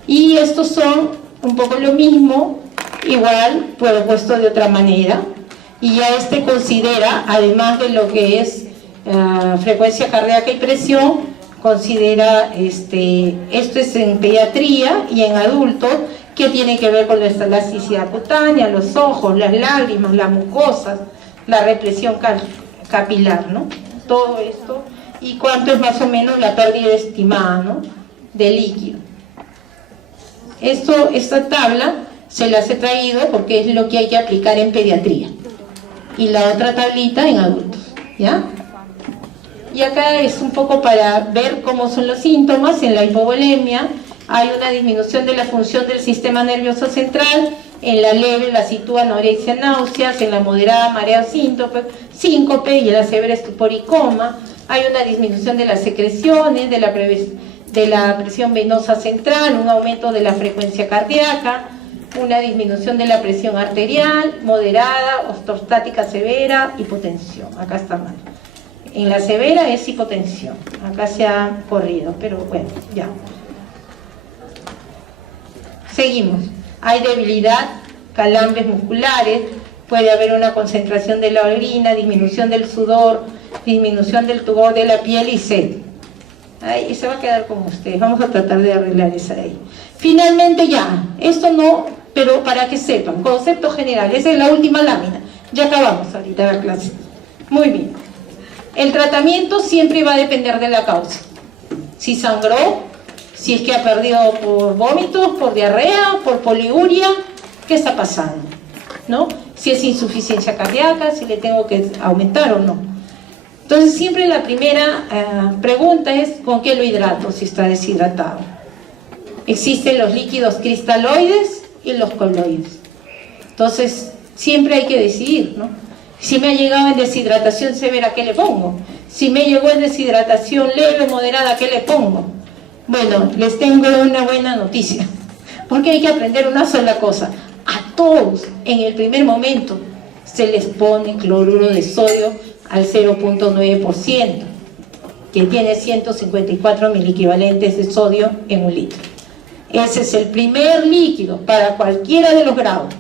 Y estos son un poco lo mismo, igual, pero puesto de otra manera. Y ya considera, además de lo que es frecuencia cardíaca y presión, considera, esto es en pediatría y en adultos, que tiene que ver con la elasticidad cutánea, los ojos, las lágrimas, las mucosas, la represión capilar, ¿no? Todo esto, y cuánto es más o menos la pérdida estimada, ¿no?, de líquido. Esta tabla se las he traído porque es lo que hay que aplicar en pediatría, y la otra tablita en adultos, ¿ya? Y acá es un poco para ver cómo son los síntomas. En la hipovolemia hay una disminución de la función del sistema nervioso central. En la leve la sitúa anorexia, náuseas. En la moderada, mareo, síncope. Y en la severa, estupor y coma. Hay una disminución de las secreciones, de la presión venosa central, un aumento de la frecuencia cardíaca, una disminución de la presión arterial, moderada, ortostática severa, hipotensión. Acá está mal. En la severa es hipotensión. Acá se ha corrido, pero bueno, ya. Seguimos. Hay debilidad, calambres musculares, puede haber una concentración de la orina, disminución del sudor, disminución del tubor de la piel y sed. Ahí se va a quedar con ustedes. Vamos a tratar de arreglar esa de ahí. Finalmente ya, esto no, pero para que sepan, concepto general, esa es la última lámina. Ya acabamos ahorita la clase. Muy bien. El tratamiento siempre va a depender de la causa. Si sangró, si es que ha perdido por vómitos, por diarrea, por poliuria, ¿qué está pasando? ¿No? Si es insuficiencia cardíaca, si le tengo que aumentar o no. Entonces siempre la primera pregunta es ¿con qué lo hidrato si está deshidratado? Existen los líquidos cristaloides y los coloides. Entonces siempre hay que decidir, ¿no? Si me ha llegado en deshidratación severa, ¿qué le pongo? Si me llegó en deshidratación leve o moderada, ¿qué le pongo? Bueno, les tengo una buena noticia, porque hay que aprender una sola cosa: a todos en el primer momento se les pone cloruro de sodio al 0.9%, que tiene 154 miliequivalentes de sodio en un litro. Ese es el primer líquido para cualquiera de los grados.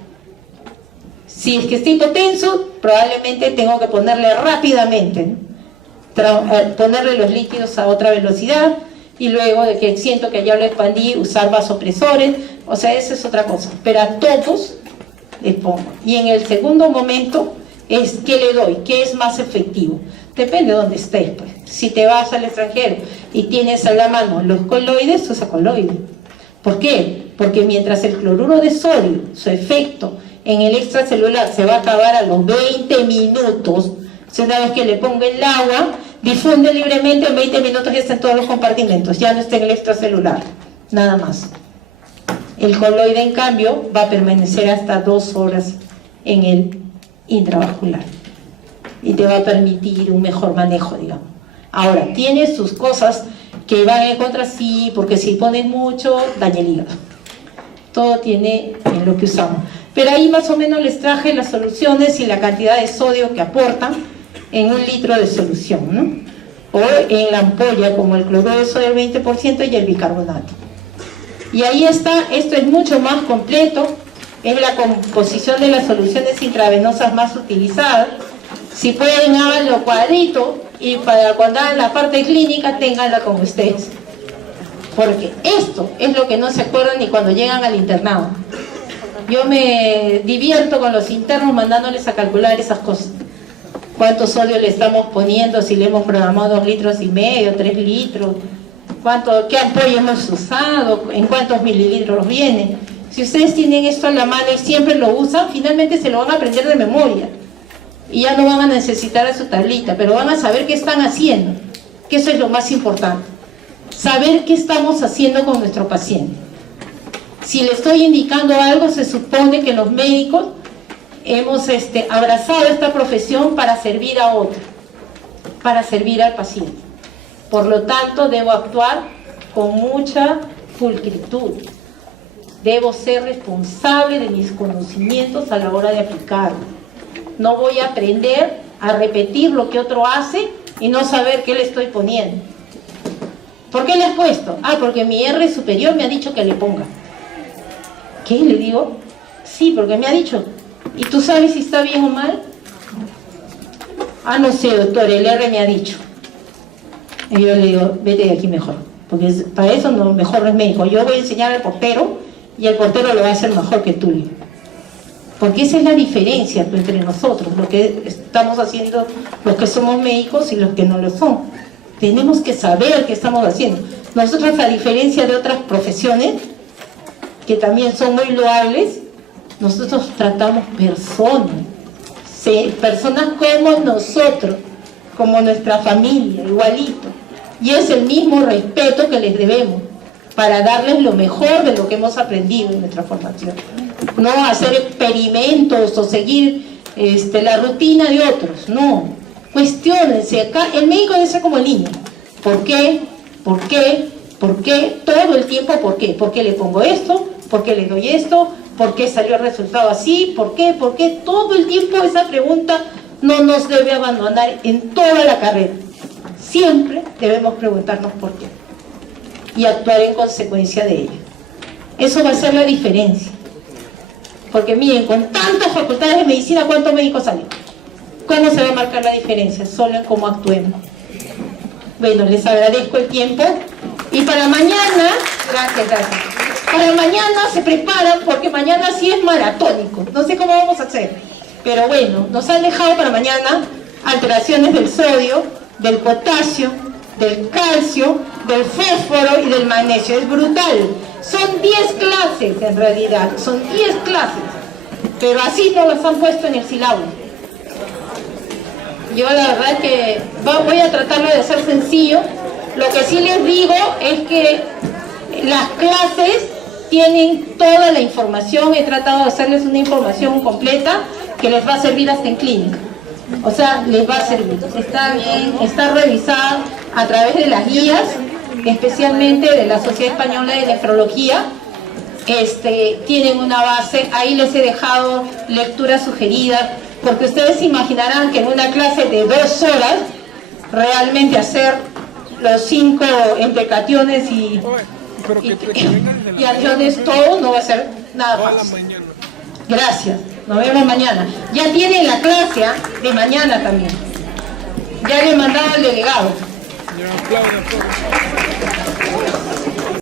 Si es que está hipotenso, probablemente tengo que ponerle rápidamente, ponerle los líquidos a otra velocidad, y luego de que siento que ya lo expandí, usar vasopresores. O sea, esa es otra cosa. Pero a todos les pongo. Y en el segundo momento es ¿qué le doy? ¿Qué es más efectivo? Depende de dónde estés, pues. Si te vas al extranjero y tienes a la mano los coloides, usa coloide. ¿Por qué? Porque mientras el cloruro de sodio, su efecto en el extracelular se va a acabar a los 20 minutos, una vez que le ponga el agua, difunde libremente, en 20 minutos ya está en todos los compartimentos, ya no está en el extracelular, nada más. El coloide, en cambio, va a permanecer hasta 2 horas en el intravascular y te va a permitir un mejor manejo, digamos. Ahora, tiene sus cosas que van en contra, sí, porque si pones mucho, daña el hígado. Todo tiene en lo que usamos. Pero ahí más o menos les traje las soluciones y la cantidad de sodio que aportan en un litro de solución, ¿no? O en la ampolla, como el cloruro de sodio del 20% y el bicarbonato. Y ahí está, esto es mucho más completo, es la composición de las soluciones intravenosas más utilizadas. Si pueden, háganlo cuadrito, y para cuando hagan la parte clínica, ténganla con ustedes. Porque esto es lo que no se acuerdan ni cuando llegan al internado. Yo me divierto con los internos mandándoles a calcular esas cosas. ¿Cuánto sodio le estamos poniendo? Si le hemos programado 2,5 litros, 3 litros. ¿Qué ampolla hemos usado? ¿En cuántos mililitros viene? Si ustedes tienen esto a la mano y siempre lo usan, finalmente se lo van a aprender de memoria. Y ya no van a necesitar a su tablita, pero van a saber qué están haciendo. Que eso es lo más importante. Saber qué estamos haciendo con nuestro paciente. Si le estoy indicando algo, se supone que los médicos hemos abrazado esta profesión para servir a otro, para servir al paciente. Por lo tanto, debo actuar con mucha pulcritud. Debo ser responsable de mis conocimientos a la hora de aplicarlo. No voy a aprender a repetir lo que otro hace y no saber qué le estoy poniendo. ¿Por qué le has puesto? Ah, porque mi R superior me ha dicho que le ponga. ¿Qué? Le digo, sí, porque me ha dicho. ¿Y tú sabes si está bien o mal? Ah, no sé, doctor, el R me ha dicho. Y yo le digo, vete de aquí mejor, porque para eso no, mejor no es médico. Yo voy a enseñar al portero y el portero lo va a hacer mejor que tú. Porque esa es la diferencia entre nosotros, lo que estamos haciendo los que somos médicos y los que no lo son. Tenemos que saber qué estamos haciendo. Nosotros, a diferencia de otras profesiones, que también son muy loables, nosotros tratamos personas, personas como nosotros, como nuestra familia, igualito. Y es el mismo respeto que les debemos, para darles lo mejor de lo que hemos aprendido en nuestra formación. No hacer experimentos o seguir la rutina de otros, no. Cuestiónense, acá el médico debe ser como el niño. ¿Por qué? ¿Por qué? ¿Por qué? Todo el tiempo, ¿por qué? ¿Por qué le pongo esto? ¿Por qué le doy esto? ¿Por qué salió el resultado así? ¿Por qué? ¿Por qué? Todo el tiempo esa pregunta no nos debe abandonar en toda la carrera. Siempre debemos preguntarnos por qué y actuar en consecuencia de ello. Eso va a ser la diferencia. Porque miren, con tantas facultades de medicina, ¿cuántos médicos salen? ¿Cómo se va a marcar la diferencia? Solo en cómo actuemos. Bueno, les agradezco el tiempo. Y para mañana, gracias. Para mañana se preparan, porque mañana sí es maratónico. No sé cómo vamos a hacer. Pero bueno, nos han dejado para mañana alteraciones del sodio, del potasio, del calcio, del fósforo y del magnesio. Es brutal. Son 10 clases en realidad, son 10 clases. Pero así no las han puesto en el sílabo. Yo la verdad es que voy a tratarlo de hacer sencillo. Lo que sí les digo es que las clases tienen toda la información. He tratado de hacerles una información completa que les va a servir hasta en clínica. O sea, les va a servir. Está bien, está revisada a través de las guías, especialmente de la Sociedad Española de Nefrología, tienen una base. Ahí les he dejado lectura sugerida, porque ustedes se imaginarán que en una clase de 2 horas, realmente hacer los 5 implicaciones y acciones, todo no va a ser nada fácil. Gracias, nos vemos mañana. Ya tienen la clase de mañana también. Ya le he mandado al delegado.